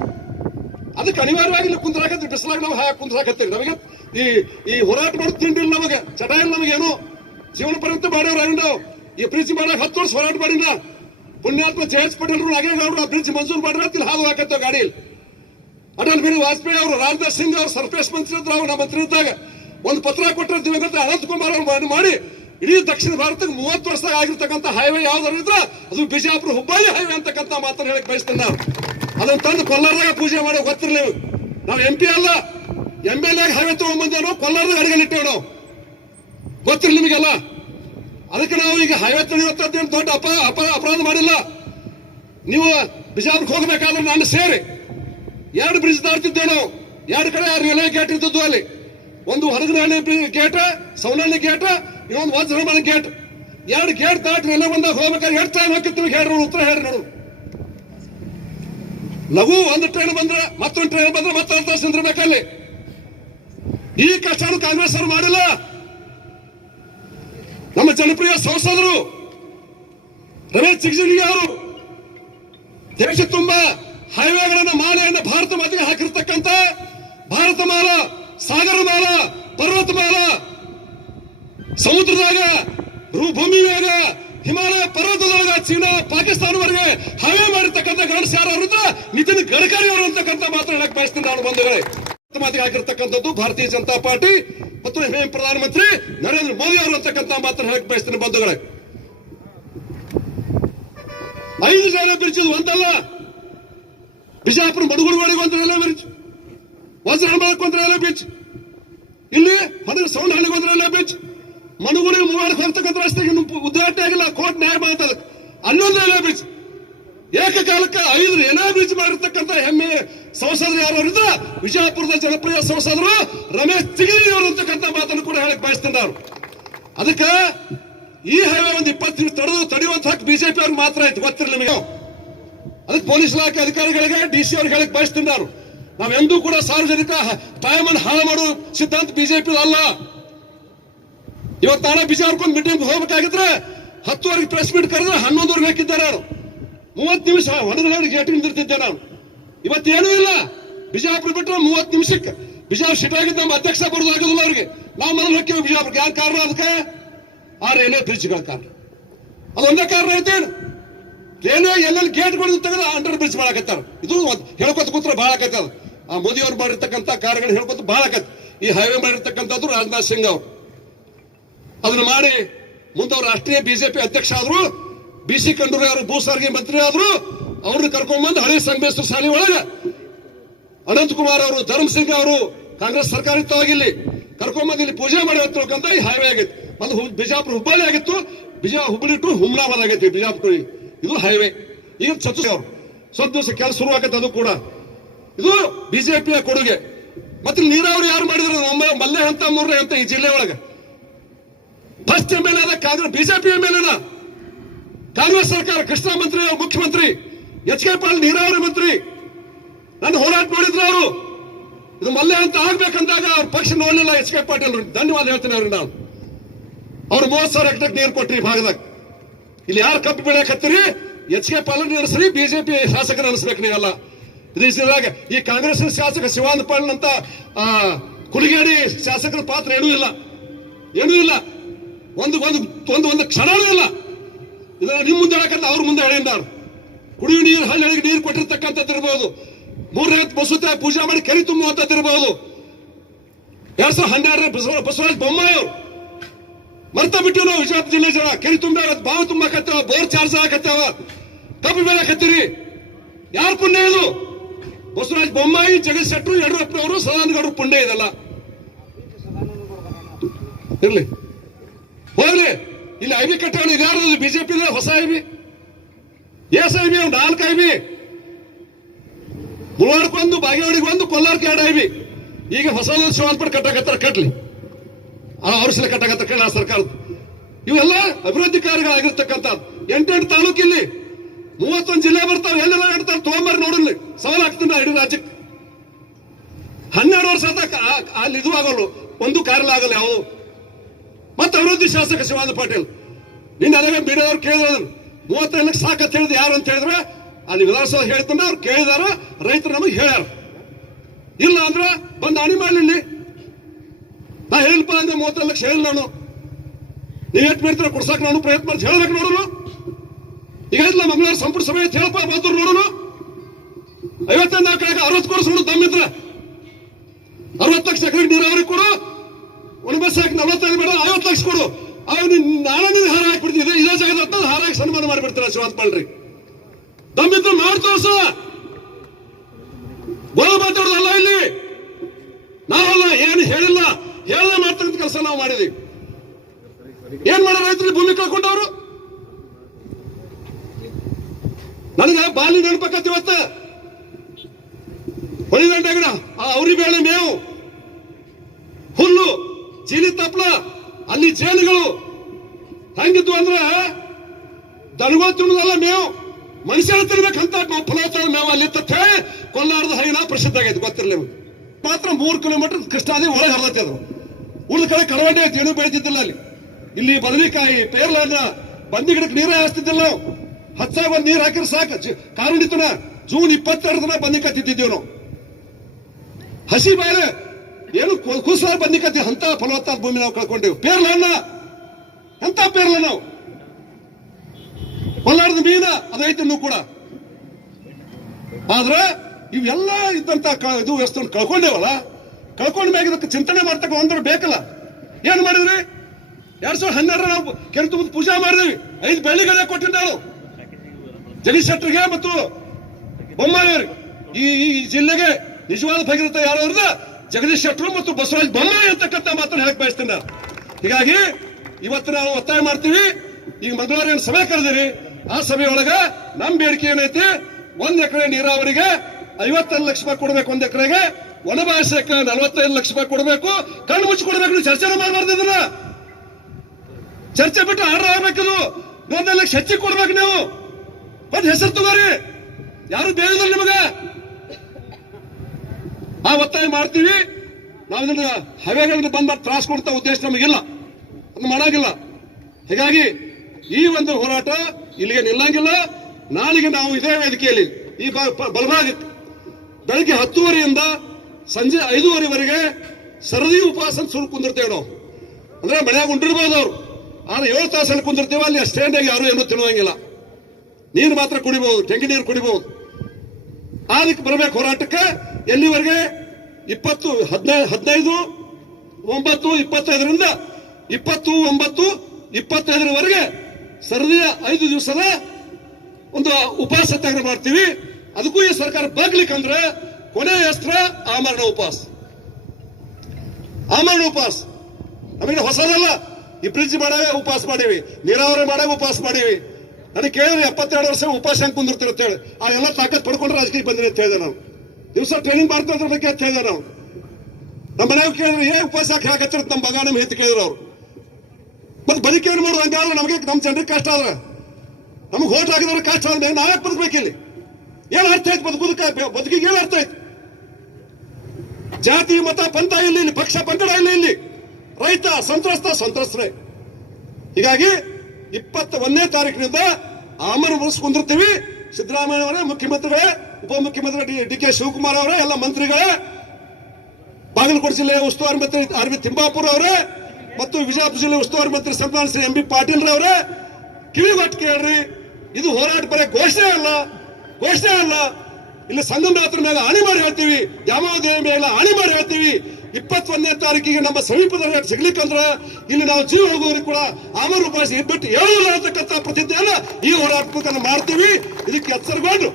ಅದಕ್ಕೆ ಅನಿವಾರ್ಯವಾಗಿ ಕುಂದ್ರಾಕತ್ತೀವಿ. ಬಿಸಿಲಾಗ ನಾವು ಕುಂದ್ರಾಕತ್ತೀವಿ. ನಮಗೆ ಈ ಹೋರಾಟ ಮಾಡೋದು ತಿಂಡಿಲ್ಲ, ನಮಗೆ ಚಟ ಇಲ್ಲ. ನಮಗೇನು ಜೀವನ ಪರ್ಯಂತ ಮಾಡ್ಯವ್ರು. ನಾವು ಈ ಬ್ರಿಡ್ಜ್ ಮಾಡಾಗ 10 ವರ್ಷ ಹೋರಾಟ ಮಾಡಿನ ಪುಣ್ಯಾತ್ಮ ಜಯೇಶ್ ಪಟೇಲ್ ನಾಗೇಗೌಡರು ಆ ಬ್ರಿಡ್ಜ್ ಮಂಜೂರು ಮಾಡಿರತ್ತಿಲ್ಲ. ಹಾದು ಹಾಕತ್ತೇವೆ ಗಾಡಿಯಲ್ಲಿ. ಅಟಲ್ ಬಿಹಾರಿ ವಾಜಪೇಯಿ ಅವರು, ರಾಜನಾಥ್ ಸಿಂಗ್ ಅವರು ಸರ್ಫೇಸ್ ಮಂತ್ರಿ ಇದ್ರು. ಅವ್ರು ನಮ್ಮ ಮಂತ್ರಿ ಇದ್ದಾಗ ಒಂದು ಪತ್ರ ಕೊಟ್ಟರೆ ದಿವಂಗತ ಅನಂತಕುಮಾರ್ ಅವರು ಮಾಡಿ ಇಡೀ ದಕ್ಷಿಣ ಭಾರತಕ್ಕೆ 30 ವರ್ಷದಾಗ ಆಗಿರ್ತಕ್ಕಂಥ ಹೈವೇ ಯಾವ್ದಾರು ಇದ್ರೆ ಅದು ಬಿಜಾಪುರ ಹುಬ್ಬಳ್ಳಿ ಹೈವೇ ಅಂತಕ್ಕಂಥ ಮಾತನ್ನು ಹೇಳಕ್ ಬಯಸ್ತೇನೆ. ನಾವು ಅದನ್ನ ತಂದು ಕೊಲ್ಲಾರದಾಗ ಪೂಜೆ ಮಾಡೋ ಗೊತ್ತಿರಲಿ. ನಾವು MP ಅಲ್ಲ, MLA ಹೈವೇ ತಗೊಂಡ್ಬಂದೇನೋ ಕೊಲ್ಲಾರದಾಗ ಅಡಿಗೆಲಿಟ್ಟೇವೆ. ನಾವು ಗೊತ್ತಿರಲಿ ನಿಮಗೆಲ್ಲ. ಅದಕ್ಕೆ ನಾವು ಈಗ ಹೈವೇ ತಿಳಿಯುವಂತದ್ದೇನು ದೊಡ್ಡ ಅಪರಾಧ ಮಾಡಿಲ್ಲ. ನೀವು ಬಿಜಾಪುರಕ್ಕೆ ಹೋಗ್ಬೇಕಾದ್ರೆ ನಾನು ಸೇರಿ 2 ಬ್ರಿಡ್ಜ್ ದಾಡ್ತಿದ್ದೇವೆ ನಾವು. 2 ಕಡೆ ರೈಲ್ವೆ ಗೇಟ್ ಇದ್ದದ್ದು. ಅಲ್ಲಿ ಒಂದು ಹೊರಗನಹಳ್ಳಿ ಗೇಟ್, ಸೌನಹಳ್ಳಿ ಗೇಟ್, ಇನ್ನೊಂದು ವಜ್ರಮಣಿ ಗೇಟ್. 2 ಗೇಟ್ ದಾಟಿ ರೈಲ್ವೆ ಬಂದಾಗ ಹೋಗ್ಬೇಕಾದ್ರೆ ಎಷ್ಟು ಟೈಮ್ ಹಾಕಿರ್ತೀವಿ ಹೇಳ್ರಿ, ಉತ್ತರ ಹೇಳ್ರಿ. ನೋಡು, ಲಘು ಒಂದು ಟ್ರೈನ್ ಬಂದ್ರೆ ಮತ್ತೊಂದು ಟ್ರೈನ್ ಬಂದ್ರೆ ಮತ್ತೆ ತಾಸು ನಿಂದಿರ್ಬೇಕಲ್ಲಿ. ಈ ಕಷ್ಟನೂ ಕಾಂಗ್ರೆಸ್ ಅವರು ಮಾಡಿಲ್ಲ. ನಮ್ಮ ಜನಪ್ರಿಯ ಸಂಸದರು ರಮೇಶ್ ಜಿಗಜಿಣಗಿ ಅವರು ದೇಶ ತುಂಬಾ ಹೈವೇಗಳನ್ನ ಮಾಲೆಯನ್ನು ಭಾರತ ಮಾತೆಗೆ ಹಾಕಿರ್ತಕ್ಕಂಥ ಭಾರತ ಮಾಲ, ಸಾಗರ ಮಾಲ, ಪರ್ವತ ಮಾಲ, ಸಮುದ್ರದಾಗ, ಭೂಮಿಯಾಗ, ಹಿಮಾಲಯ ಪರ್ವತದೊಳಗ, ಚೀನಾ ಪಾಕಿಸ್ತಾನವರೆಗೆ ಹೈವೇ ಮಾಡಿರ್ತಕ್ಕಂಥ ಗಣೇಶ್ ಯಾರು ಇದ್ರೆ ನಿತಿನ್ ಗಡ್ಕರಿ ಅವರು ಅಂತಕ್ಕಂಥ ಮಾತ್ರ ಹೇಳಕ್ ಬಯಸ್ತೀನಿ ನಾನು. ಬಂಧುಗಳೇ, ಮಾತಿಗೆ ಹಾಕಿರ್ತಕ್ಕಂಥದ್ದು ಭಾರತೀಯ ಜನತಾ ಪಾರ್ಟಿ ಮತ್ತು ಪ್ರಧಾನಮಂತ್ರಿ ನರೇಂದ್ರ ಮೋದಿ ಅವರು ಅಂತಕ್ಕಂಥ ಮಾತ್ರ ಹೇಳಕ್ ಬಯಸ್ತೀನಿ. ಬಂಧುಗಳೇ, 5 ರೈಲ್ವೆ ಬ್ರಿಡ್ಜ್ ಒಂದಲ್ಲ. ಬಿಜಾಪುರ ಮಡುಗುರುವಾಡಿಗೆ ಒಂದು ರೈಲ್ವೆ ಬ್ರಿಡ್ಜ್, ವಜ್ರಹಳ್ಳಿಗೆ ಒಂದು ರೈಲ್ವೆ ಬ್ರಿಡ್ಜ್, ಇಲ್ಲಿ ಸೌನಹಳ್ಳಿಗೆ ಒಂದು ರೈಲ್ವೆ ಬ್ರಿಡ್ಜ್, ಮಣುಗುರಿಗೆ ಮೂವಾಡಕ್ಕೆ ಹೋಗ್ತಕ್ಕಂಥ ರಸ್ತೆಗೆ ಉದ್ಘಾಟನೆ ಆಗಿಲ್ಲ. ಕೋರ್ಟ್ ನ್ಯಾಯ ಮಾಡ್ತದೆ. ಅಲ್ಲೊಂದು ರೈಲ್ವೆ ಬ್ರಿಡ್ಜ್. ಏಕಕಾಲಕ್ಕೆ 5 ರೈಲ್ವೆ ಬ್ರಿಡ್ಜ್ ಮಾಡಿರ್ತಕ್ಕಂಥ ಹೆಮ್ಮೆ ಸಂಸದರು ಯಾರು ಇದ್ರ ವಿಜಯಪುರದ ಜನಪ್ರಿಯ ಸಂಸದರು ರಮೇಶ್ ಜಿಗಜಿಣಗಿ ಅವರು ಅಂತಕ್ಕಂಥ ಮಾತನ್ನು ಕೂಡ ಹೇಳಕ್ ಬಯಸ್ತೀನಿ ನಾನು. ಅದಕ್ಕೆ ಈ ಹೈವೇ ಒಂದು 20 ತಡೆಯುವಂತ ಹಕ್ಕು ಬಿಜೆಪಿ ಅವ್ರಿಗೆ ಮಾತ್ರ ಆಯ್ತು. ಗೊತ್ತಿರಲಿ ನಿಮಗೆ. ಅದಕ್ಕೆ ಪೊಲೀಸ್ ಇಲಾಖೆ ಅಧಿಕಾರಿಗಳಿಗೆ DC ಅವ್ರಿಗೆ ಹೇಳಕ್ ಬಯಸ್ತೀನಿ ನಾನು. ನಾವೆಂದೂ ಕೂಡ ಸಾರ್ವಜನಿಕ ಟೈಮ್ ಅನ್ನು ಹಾಳು ಮಾಡುವ ಸಿದ್ಧಾಂತ ಬಿಜೆಪಿ ಅಲ್ಲ. ಇವತ್ತು ನಾಳೆ ಬಿಜಾಪುರಕ್ಕೆ ಮೀಟಿಂಗ್ ಹೋಗ್ಬೇಕಾಗಿದ್ರೆ 10ವರೆಗೆ ಪ್ರೆಸ್ ಮೀಟ್ ಕರೆದ್ರೆ 11ವರೆಗೆ ಹಾಕಿದ್ದೆ ನಾನು. 30 ನಿಮಿಷ ಹೊರಗಡೆ ಗೇಟ್ ನಿಂತಿರ್ತಿದ್ದೆ ನಾನು. ಇವತ್ತೇನೂ ಇಲ್ಲ. ಬಿಜಾಪುರ ಬಿಟ್ಟರೆ 30 ನಿಮಿಷಕ್ಕೆ ಬಿಜಾಪುರ ಸಿಟಾಗಿದ್ದ ನಮ್ಮ ಅಧ್ಯಕ್ಷ ಬರೋದಾಗೋದಿಲ್ಲ ಅವ್ರಿಗೆ. ನಾವು ಮೊದಲು ಹೋಗ್ತೀವಿ ಬಿಜಾಪುರಕ್ಕೆ. ಯಾರು ಕಾರಣ? ಅದಕ್ಕೆ ಆ ರೈಲ್ವೆ ಬ್ರಿಡ್ಜ್ಗಳ ಕಾರಣ. ಅದೊಂದೇ ಕಾರಣ ಐತೇನು? ರೈಲ್ವೆ ಎಲ್ಲೆಲ್ಲಿ ಗೇಟ್ಗಳು ತೆಗೆದು ಅಂಡರ್ ಬ್ರಿಡ್ಜ್ ಮಾಡಕತ್ತಾರ. ಇದು ಹೇಳ್ಕೊತ ಕೂತ್ರೆ ಬಹಳ ಆಕೈತೆ. ಆ ಮೋದಿ ಅವ್ರು ಮಾಡಿರ್ತಕ್ಕಂಥ ಕಾರ್ಯಗಳು ಹೇಳ್ಕೊತ ಬಹಳ ಆಕೈತೆ. ಈ ಹೈವೇ ಮಾಡಿರ್ತಕ್ಕಂಥದ್ದು ರಾಜನಾಥ್ ಸಿಂಗ್ ಅವರು ಅದನ್ನ ಮಾಡಿ ಮುಂದೆ ಅವರು ರಾಷ್ಟ್ರೀಯ ಬಿಜೆಪಿ ಅಧ್ಯಕ್ಷ ಆದ್ರು. BC ಖಂಡೂರಿ ಅವರು ಭೂ ಸಾರಿಗೆ ಮಂತ್ರಿ ಆದ್ರು. ಅವ್ರನ್ನ ಕರ್ಕೊಂಡ್ಬಂದು ಹಳೆ ಸಂಗಮೇಶ್ವರ ಶಾಲೆ ಒಳಗೆ ಅನಂತಕುಮಾರ್ ಅವರು, ಧರ್ಮಸಿಂಗ್ ಅವರು ಕಾಂಗ್ರೆಸ್ ಸರ್ಕಾರ ಇತ್ತವಾಗಿಲ್ಲಿ ಕರ್ಕೊಂಡ್ಬಂದು ಇಲ್ಲಿ ಪೂಜೆ ಮಾಡಿ ಹೋಗ್ತಿರ್ಕಂತ ಈ ಹೈವೇ ಆಗೈತಿ. ಒಂದು ಬಿಜಾಪುರ ಹುಬ್ಬಳ್ಳಿ ಆಗಿತ್ತು, ಹುಬ್ಬಳ್ಳಿ ಟು ಹುಮ್ನಾಬಾದ್ ಆಗೈತಿ ಬಿಜಾಪುರ. ಇದು ಹೈವೇ. ಈಗ ಚತುರ್ ಅವರು ಸ್ವಲ್ಪ ದಿವಸ ಕೆಲಸ ಶುರು ಆಗತ್ತೆ. ಅದು ಕೂಡ ಇದು ಬಿಜೆಪಿಯ ಕೊಡುಗೆ. ಮತ್ತೆ ನೀರಾವರಿ ಯಾರು ಮಾಡಿದ್ರು? ಮಲ್ಲೆ ಹಂತ 3ನೇ ಹಂತ ಈ ಜಿಲ್ಲೆ ಒಳಗೆ ಫಸ್ಟ್ MLA ಆದ ಕಾಂಗ್ರೆಸ್ ಬಿಜೆಪಿ MLA. ಕಾಂಗ್ರೆಸ್ ಸರ್ಕಾರ ಕೃಷ್ಣ ಮಂತ್ರಿ ಮುಖ್ಯಮಂತ್ರಿ, HK ಪಾಟೀಲ್ ನೀರಾವರಿ ಮಂತ್ರಿ. ನಾನು ಹೋರಾಟ ಮಾಡಿದ್ರು ಅವರು. ಇದು ಮಲ್ಲೆ ಹಂತ ಆಗ್ಬೇಕಂದಾಗ ಅವ್ರ ಪಕ್ಷ ನೋಡ್ಲಿಲ್ಲ. HK ಪಾಟೀಲ್ ಧನ್ಯವಾದ ಹೇಳ್ತೀನಿ ಅವ್ರಿಗೆ ನಾನು. ಅವ್ರು 30,000 ಹೆಕ್ಟರ್ ನೀರು ಕೊಟ್ರಿ ಈ ಭಾಗದಾಗ. ಇಲ್ಲಿ ಯಾರು ಕಬ್ಬು ಬೆಳೆಯಕತ್ತೀರಿ? HK ಪಾಟೀಲ್ ನಡೆಸ್ರಿ, ಬಿಜೆಪಿ ಶಾಸಕರು ಅನಿಸ್ಬೇಕು ನೀವೆಲ್ಲ. ಇದ್ರಾಗ ಈ ಕಾಂಗ್ರೆಸ್ ಶಾಸಕ ಶಿವಾನಂದ ಪಾಟೀಲ್ ಅಂತ ಕುಲಿಗೇಡಿ ಶಾಸಕರ ಪಾತ್ರ ಏನೂ ಇಲ್ಲ. ಒಂದು ಕ್ಷಣನೂ ಇಲ್ಲ. ಇದನ್ನ ನಿಮ್ಮ ಮುಂದೆ ಹೇಳಕತ್ತ ಅವ್ರ ಮುಂದೆ ಹೇಳಿದ್ದಾರೆ. ಕುಡಿಯುವ ನೀರು ಹಳ್ಳಿಗಳಿಗೆ ನೀರು ಕೊಟ್ಟಿರ್ತಕ್ಕಂಥದ್ದು ಇರಬಹುದು. 3ನೇ ಬಸವತೆ ಪೂಜೆ ಮಾಡಿ ಕೆರೆ ತುಂಬುವಂತದ್ದು ಇರಬಹುದು. 2012 ಬಸವರಾಜ ಬೊಮ್ಮಾಯಿ ಅವರು ಮರ್ತ ಬಿಟ್ಟು ನಾವು ವಿಜಯಪುರ ಜಿಲ್ಲೆ ಜನ ಕೆರೆ ತುಂಬ ಬಾವು ತುಂಬಾಕತ್ತೇವ, ಬೋರ್ ಚಾರ್ಜ್ ಹಾಕತ್ತೇವ, ಕಬ್ಬು ಬೆಳೆಯಕತ್ತೀರಿ. ಯಾರು ಪುಣ್ಯ ಇದು? ಬಸವರಾಜ ಬೊಮ್ಮಾಯಿ, ಜಗದೀಶ್ ಶೆಟ್ಟರು, ಯಡಿಯೂರಪ್ಪನವರು, ಸದಾನಂದ ಗೌಡರು ಪುಣ್ಯ ಇದೆಲ್ಲ ಇರ್ಲಿ. ಹೋಗ್ಲಿ, ಇಲ್ಲಿ ಐಬಿ ಕಟ್ಟೋಣ ಇದ್ಯಾರು ಬಿಜೆಪಿ ಹೊಸ ಐಬಿ, ಎಸ್ ಐಬಿ 4 ಐಬಿ, ಮುಳವಾಡಕ್ಕೊಂದು, ಬಾಗೇವಾಡಿಗೆ ಒಂದು, ಕೊಲ್ಲಾರಕ್ಕೆ 2 ಐಬಿ. ಈಗ ಹೊಸದು ಶಿವಾನಪುರ ಕಟ್ಟಾಕತ್ತಾರ, ಕಟ್ಲಿ, ಅವ್ರ ಸಲ ಕಟ್ಟಾಕತ್ತಾರ ಕೇಳ ಸರ್ಕಾರದ. ಇವೆಲ್ಲ ಅಭಿವೃದ್ಧಿ ಕಾರ್ಯಗಳಾಗಿರ್ತಕ್ಕಂಥದ್ದು. 8 ತಾಲೂಕಿಲ್ಲಿ 31 ಜಿಲ್ಲೆ ಬರ್ತಾವೆ, ಎಲ್ಲೆಲ್ಲ ಇಡ್ತಾರೆ, ತೊಗೊಂಬರ್ ನೋಡಲಿ, ಸವಾಲ್ ಆಗ್ತೀನಿ ಇಡೀ ರಾಜ್ಯಕ್ಕೆ. 12 ವರ್ಷ ಅಲ್ಲಿ ಇದು ಆಗೋಲ್ಲ, ಒಂದು ಕಾರ್ಯ ಆಗಲ್ಲ ಯಾವುದು. ಮತ್ತೆ ಅಭಿವೃದ್ಧಿ ಶಾಸಕ ಶಿವಾನಂದ ಪಾಟೀಲ್ ನಿನ್ನ ಅದೇ ಮೀಡಿಯಾದವ್ರು ಕೇಳಿದ್ರು 35 ಲಕ್ಷ ಸಾಕಂತ ಹೇಳಿದ್ರು. ಯಾರು ಅಂತ ಹೇಳಿದ್ರೆ ಅಲ್ಲಿ ವಿಧಾನಸಭೆ ಹೇಳ್ತಾನೆ, ಅವ್ರು ಕೇಳಿದಾರ, ರೈತರು ನಮಗೆ ಹೇಳ್ಯಾರ. ಇಲ್ಲ ಅಂದ್ರೆ ಬಂದು ಹಾನಿ ಮಾಡಲಿ. ನಾ ಹೇಳಿಲ್ಪ ಅಂದ್ರೆ 35 ಲಕ್ಷ ಹೇಳಿಲ್ಲ ನಾನು. ನೀವು ಎಷ್ಟು ಬೇಡ್ತೀರ ಕೊಡ್ಸಾಕ ನಾನು ಪ್ರಯತ್ನ ಮಾಡಿ ಹೇಳ್ಬೇಕು ನೋಡೋನು. ಈಗ ಇಲ್ಲ ಮಂಗಳವಾರ ಸಂಪುಟ ಸಭೆ ಹೇಳಪ್ಪ ಬಂದ್ರು ನೋಡೋನು. 51 ಕಡೆಗೆ 60 ಕೊಡಿಸ್ಬಿಡು ತಮ್ಮಿದ್ರೆ. 60 ಲಕ್ಷ ಎಕರೆ ನೀರಾವರಿ ಕೊಡು, ಒಣಬಸ್ ಹಾಕಿ 45 ಬೇಡ 50 ಲಕ್ಷ ಕೊಡು. ಅವ್ನು ನಾನೇ ಹಾರ ಹಾಕಿಬಿಡ್ತಿದ್ದೆ, ಇದೇ ಜಾಗದ ಹಾರ ಹಾಕಿ ಸನ್ಮಾನ ಮಾಡಿಬಿಡ್ತೀರ ಶಿವಾಂತ ಪಾಳ್ರಿ. ತಮ್ಮಿದ್ರೆ ಮಾಡಿ ತೋರ್ಸ. ಗೋಳ ಮಾತಾಡೋದಲ್ಲ ಇಲ್ಲಿ, ನಾವಲ್ಲ, ಏನು ಹೇಳಿಲ್ಲ, ಹೇಳದೆ ಮಾಡ್ತಕ್ಕಂಥ ಕೆಲಸ ನಾವು ಮಾಡಿದೀವಿ. ಏನ್ ಮಾಡೋ ರೈತರಿಗೆ ಭೂಮಿ ಕಳ್ಕೊಂಡವ್ರು. ನನಗೆ ಬಾಲಿ ನೆನಪಕ್ಕಂತ ಇವತ್ತ ಹೊಳಿದಂಡೆ ಗಿಡ, ಅವ್ರಿ ಬೇಳೆ ಮೇವು, ಹುಲ್ಲು, ಚೀಲಿ ತಪ್ಪಲ, ಅಲ್ಲಿ ಜೇನುಗಳು ಹೆಂಗಿದ್ವು ಅಂದ್ರೆ ದನಗಳು ತಿನ್ನೋದಲ್ಲ ಮೇವು, ಮನುಷ್ಯರು ತಿನ್ಬೇಕಂತ ಫಲವತ್ತಾದ ಮೇವು ಅಲ್ಲಿ ಇತ್ತ ಹೇಳಿ ಕೊಲ್ಲಾರದ ಹೈನ ಪ್ರಸಿದ್ಧ ಆಗೈತೆ. ಗೊತ್ತಿರಲಿ ಮಾತ್ರ 3 ಕಿಲೋಮೀಟರ್ ಕೃಷ್ಣಾದಿ ಒಳಗೆ ಹರಿದೈತೆ. ಅದು ಉಳಿದ ಕಡೆ ಕಡವಂಡೆ ಐತಿ, ಏನೂ ಬೆಳೀತಿದ್ದಿಲ್ಲ ಅಲ್ಲಿ. ಇಲ್ಲಿ ಬದನೆಕಾಯಿ, ಪೇರ್ಲನ್ನ, ಬಂದಿ ಗಿಡಕ್ಕೆ ನೀರೇ ಹಾಸ್ತಿದ್ದಿಲ್ಲ ನಾವು. 10 ಸಾವಿರ ಬಂದು ನೀರು ಹಾಕಿದ್ರೆ ಸಾಕು. ಕಾರುಣಿತನ ಜೂನ್ 22 ದಿನ ಬಂದಿಕಾಯಿ ತಿಂತಿದ್ದೇವೆ ನಾವು. ಹಸಿ ಬಾಳೆ ಏನು ಕೂಸ ಬಂದಿಕಾಯಿ, ಅಂತ ಫಲವತ್ತಾದ ಭೂಮಿ ನಾವು ಕಳ್ಕೊಂಡೇವು. ಪೇರ್ಲನ್ನ ಎಂತ ಪೇರ್ಲ ನಾವು. ಕೊಲ್ಲಾರದ ಮೀನ ಅದೈತಿ ಇನ್ನೂ ಕೂಡ. ಆದ್ರೆ ಇವೆಲ್ಲ ಇದ್ದಂತ ಇದು ವ್ಯವಸ್ಥೆ ಕಳ್ಕೊಂಡೇವಲ್ಲ. ಕಳ್ಕೊಂಡ ಮ್ಯಾಗ ಇದಕ್ಕೆ ಚಿಂತನೆ ಮಾಡ್ತಕ್ಕ ಒಂದ್ರ ಬೇಕಲ್ಲ. ಏನ್ ಮಾಡಿದ್ರಿ? 2012 ನಾವು ಕೆರೆ ತುಂಬ ಪೂಜಾ ಮಾಡಿದ್ವಿ. 5 ಬೆಳ್ಳಿಗಳೇ ಕೊಟ್ಟಿದ್ದ ನಾವು ಜಗದೀಶ್ ಶೆಟ್ಟರ್ಗೆ ಮತ್ತು ಬೊಮ್ಮಾಯಿಯವರಿಗೆ. ಈ ಜಿಲ್ಲೆಗೆ ನಿಜವಾದ ಭಗೀರಥ ಯಾರು ಅಂದ್ರೆ ಜಗದೀಶ್ ಶೆಟ್ಟರು ಮತ್ತು ಬಸವರಾಜ ಬೊಮ್ಮಾಯಿ ಅಂತಕ್ಕಂಥ ಮಾತನ್ನು ಹೇಳಕ್ ಬಯಸ್ತೇನೆ ನಾನು. ಹೀಗಾಗಿ ಇವತ್ತು ನಾವು ಒತ್ತಾಯ ಮಾಡ್ತೀವಿ. ಈಗ ಮಂಗಳವಾರ ಏನು ಸಭೆ ಕರೆದಿರಿ, ಆ ಸಭೆಯೊಳಗ ನಮ್ ಬೇಡಿಕೆ ಏನೈತಿ, 1 ಎಕರೆ ನೀರಾವರಿಗೆ 55 ಲಕ್ಷ ರೂಪಾಯಿ ಕೊಡ್ಬೇಕು, 1 ಎಕರೆಗೆ ವನವಾಸಕ್ಕೆ 45 ಲಕ್ಷ ರೂಪಾಯಿ ಕೊಡಬೇಕು. ಕಣ್ಣು ಮುಚ್ಚಿ ಕೊಡ್ಬೇಕು. ನೀವು ಚರ್ಚೆ ಮಾಡಬಾರ್ದು. ಇದನ್ನ ಚರ್ಚೆ ಬಿಟ್ಟು ಆರ್ಡರ್ ಆಗ್ಬೇಕಿದು. 45 ಲಕ್ಷ ಹೆಚ್ಚಿಗೆ ಕೊಡ್ಬೇಕು. ನೀವು ಒಂದ್ ಹೆಸರು ತಗೋರಿ, ಯಾರು ಬೇರೆದಿಲ್ಲ ನಿಮಗೆ. ಆ ಒತ್ತಾಯ ಮಾಡ್ತೀವಿ ನಾವು. ಇದನ್ನ ಹವೆಗಳಿಂದ ಬಂದ ತ್ರಾಸ ಕೊಡ್ತಾ ಉದ್ದೇಶ ನಮಗಿಲ್ಲ, ಅದನ್ನ ಮಾಡಾಗಿಲ್ಲ. ಹೀಗಾಗಿ ಈ ಒಂದು ಹೋರಾಟ ಇಲ್ಲಿಗೆ ನಿಲ್ಲಂಗಿಲ್ಲ. ನಾಳೆಗೆ ನಾವು ಇದೇ ವೇದಿಕೆಯಲ್ಲಿ ಈ ಬಲಭಾಗಕ್ಕೆ ಬೆಳಗ್ಗೆ 10:30ಯಿಂದ ಸಂಜೆ 5:30ವರೆಗೆ ಸರದಿ ಉಪವಾಸ ಸುರು ಕುಂದಿರ್ತೇವೆ ನಾವು. ಅಂದ್ರೆ ಮನೆಯಾಗ ಉಂಟಿರ್ಬೋದು ಅವ್ರು, ಆದ್ರೆ 7 ತಾಸಲ್ಲಿ ಕುಂದಿರ್ತೇವೆ. ಅಲ್ಲಿ ಸ್ಟ್ಯಾಂಡಾಗಿ ಯಾರು ಏನೂ ತಿನ್ನುವಂಗಿಲ್ಲ. ನೀರು ಮಾತ್ರ ಕುಡಿಬಹುದು, ಟೆಂಕಿ ನೀರು ಕುಡಿಬಹುದು. ಅದಕ್ಕೆ ಬರಬೇಕು ಹೋರಾಟಕ್ಕೆ. ಎಲ್ಲಿವರೆಗೆ? 15/9/25ರಿಂದ 20/9/25ವರೆಗೆ ಸರದಿಯ 5 ದಿವಸದ ಒಂದು ಉಪವಾಸ ಸತ್ಯಾಗ್ರಹ ಮಾಡ್ತೀವಿ. ಅದಕ್ಕೂ ಈ ಸರ್ಕಾರ ಬಾಗ್ಲಿಕ್ಕಂದ್ರೆ ಕೊನೆಯ ಅಸ್ತ್ರ ಆಮರಣ ಉಪವಾಸ. ಆಮರಣ ಉಪವಾಸ ನಮಗೆ ಹೊಸದಲ್ಲ. ಈ ಬ್ರಿಡ್ಜ್ ಮಾಡಾಗ ಉಪವಾಸ ಮಾಡೀವಿ, ನೀರಾವರಿ ಮಾಡಾಗ ಉಪವಾಸ ಮಾಡೀವಿ. ನನಗೆ ಕೇಳಿದ್ರೆ 72 ವರ್ಷ ಉಪವಾಸ ಹೆಂಗ್ ಕುಂದಿರ್ತೀರ ಅಂತ ಹೇಳಿ. ಆ ಎಲ್ಲ ತಾಕತ್ ಪಡ್ಕೊಂಡ್ರೆ ರಾಜಕೀಯ ಬಂದಿರಿ ಅಂತ ಹೇಳಿದೆ ನಾವು. ದಿವಸ ಟ್ರೈನಿಂಗ್ ಮಾಡ್ತಾ ಇದ್ರ ಬಗ್ಗೆ ಅಂತ ಹೇಳಿದೆ ನಾವು. ನಮ್ಮ ಮನೆಯಾಗ ಕೇಳಿದ್ರೆ ಏನ್ ಉಪವಾಸ ಹಾಕತ್ತಿರ ನಮ್ಮ ಮಗ ನಮ್ಮ ಹೆತ್ತು ಕೇಳಿದ್ರು ಅವ್ರು. ಮತ್ತೆ ಬದುಕೇನು ಮಾಡೋದು ಹಂಗಾದ್ರೆ ನಮಗೆ ನಮ್ಮ ಜನರಿಗೆ ಕಷ್ಟ ಆದ್ರೆ, ನಮ್ಗೆ ಓಟ್ ಹಾಕಿದವ್ರಿಗೆ ಕಷ್ಟ ಆದ್ರೆ ನಾವೇ ಬದುಕಬೇಕಿಲ್ಲಿ. ಏನ್ ಅರ್ಥ ಐತೆ ಬದುಕಿಗೆ ಏನ್ ಅರ್ಥ ಐತೆ? ಜಾತಿ ಮತ ಪಂಥ ಇಲ್ಲಿ ಪಕ್ಷ ಪಂಗಡ ಇಲ್ಲಿ ರೈತ ಸಂತ್ರಸ್ತರೇ. ಹೀಗಾಗಿ 21ನೇ ತಾರೀಕಿನಿಂದ ಆಮರಣ ಮುಗಿಸ್ಕೊಂಡಿರ್ತೀವಿ. ಸಿದ್ದರಾಮಯ್ಯ ಅವರೇ ಮುಖ್ಯಮಂತ್ರಿಗಳೇ, ಉಪಮುಖ್ಯಮಂತ್ರಿ ಡಿ.ಕೆ. ಶಿವಕುಮಾರ್ ಅವರೇ, ಎಲ್ಲ ಮಂತ್ರಿಗಳೇ, ಬಾಗಲಕೋಟೆ ಜಿಲ್ಲೆಯ ಉಸ್ತುವಾರಿ ಮಂತ್ರಿ ಆರ್.ವಿ. ತಿಮ್ಮಾಪುರ ಅವರೇ ಮತ್ತು ವಿಜಯಪುರ ಜಿಲ್ಲೆ ಉಸ್ತುವಾರಿ ಮಂತ್ರಿ ಸನ್ಮಾನ ಶ್ರೀ ಎಂ.ಬಿ. ಪಾಟೀಲ್ ರವರೇ, ಕಿವಿಗೊಟ್ಟು ಕೇಳ್ರಿ. ಇದು ಹೋರಾಟ ಬರೀ ಘೋಷಣೆ ಅಲ್ಲ. ಇಲ್ಲಿ ಸಂಗಮನಾಥರ ಮೇಲೆ ಹಾನಿ ಮಾಡಿ ಹೇಳ್ತೀವಿ, ದ್ಯಾಮೋದೇವಿ ಮೇಲೆ ಹಾನಿ ಮಾಡಿ ಹೇಳ್ತೀವಿ. 21ನೇ ತಾರೀಕಿಗೆ ನಮ್ಮ ಸಮೀಪದ ಸಿಗ್ಲಿಕ್ಕಂದ್ರೆ ಇಲ್ಲಿ ನಾವು ಜೀವ ಹೋಗೋರಿಗೆ ಕೂಡ ಆಮರಣ ಉಪವಾಸ ಬಿಟ್ಟು ಹೇಳುವುದಿಲ್ಲ ಅಂತಕ್ಕಂಥ ಪ್ರತಿಜ್ಞೆಯನ್ನ ಈ ಹೋರಾಟವನ್ನು ಮಾಡ್ತೀವಿ. ಇದಕ್ಕೆ ಎಚ್ಚರಗೊಂಡು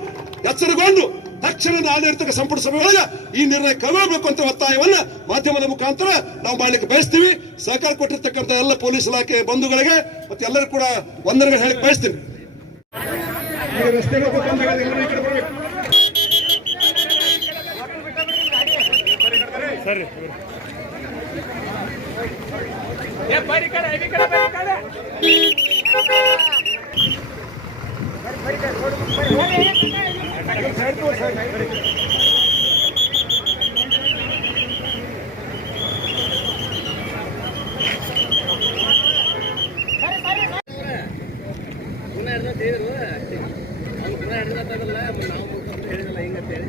ತಕ್ಷಣದ ಆಡಳಿತ ಸಂಪುಟ ಸಭೆಯೊಳಗೆ ಈ ನಿರ್ಣಯ ಕೈಗೊಳ್ಳಬೇಕು ಅಂತ ಒತ್ತಾಯವನ್ನ ಮಾಧ್ಯಮದ ಮುಖಾಂತರ ನಾವು ಮಾಡ್ಲಿಕ್ಕೆ ಬಯಸ್ತೀವಿ. ಸಹಕಾರ ಕೊಟ್ಟಿರ್ತಕ್ಕಂಥ ಎಲ್ಲ ಪೊಲೀಸ್ ಇಲಾಖೆ ಬಂಧುಗಳಿಗೆ ಮತ್ತೆ ಎಲ್ಲರೂ ಕೂಡ ವಂದನೆಗಳು ಹೇಳಿ ಬಯಸ್ತೀನಿ. ಈಗ ರಸ್ತೆಗೆ ಬಂಧುಗಳು ಎಲ್ಲರೂ ಈ ಕಡೆ ಬರ್ಬೇಕು. ಪುನಃ ಹಿಡಿದ ಹೇಳಿದ್ರು ನಾವು ಹೇಳಿಲ್ಲ ಹಿಂಗಂತೇಳಿ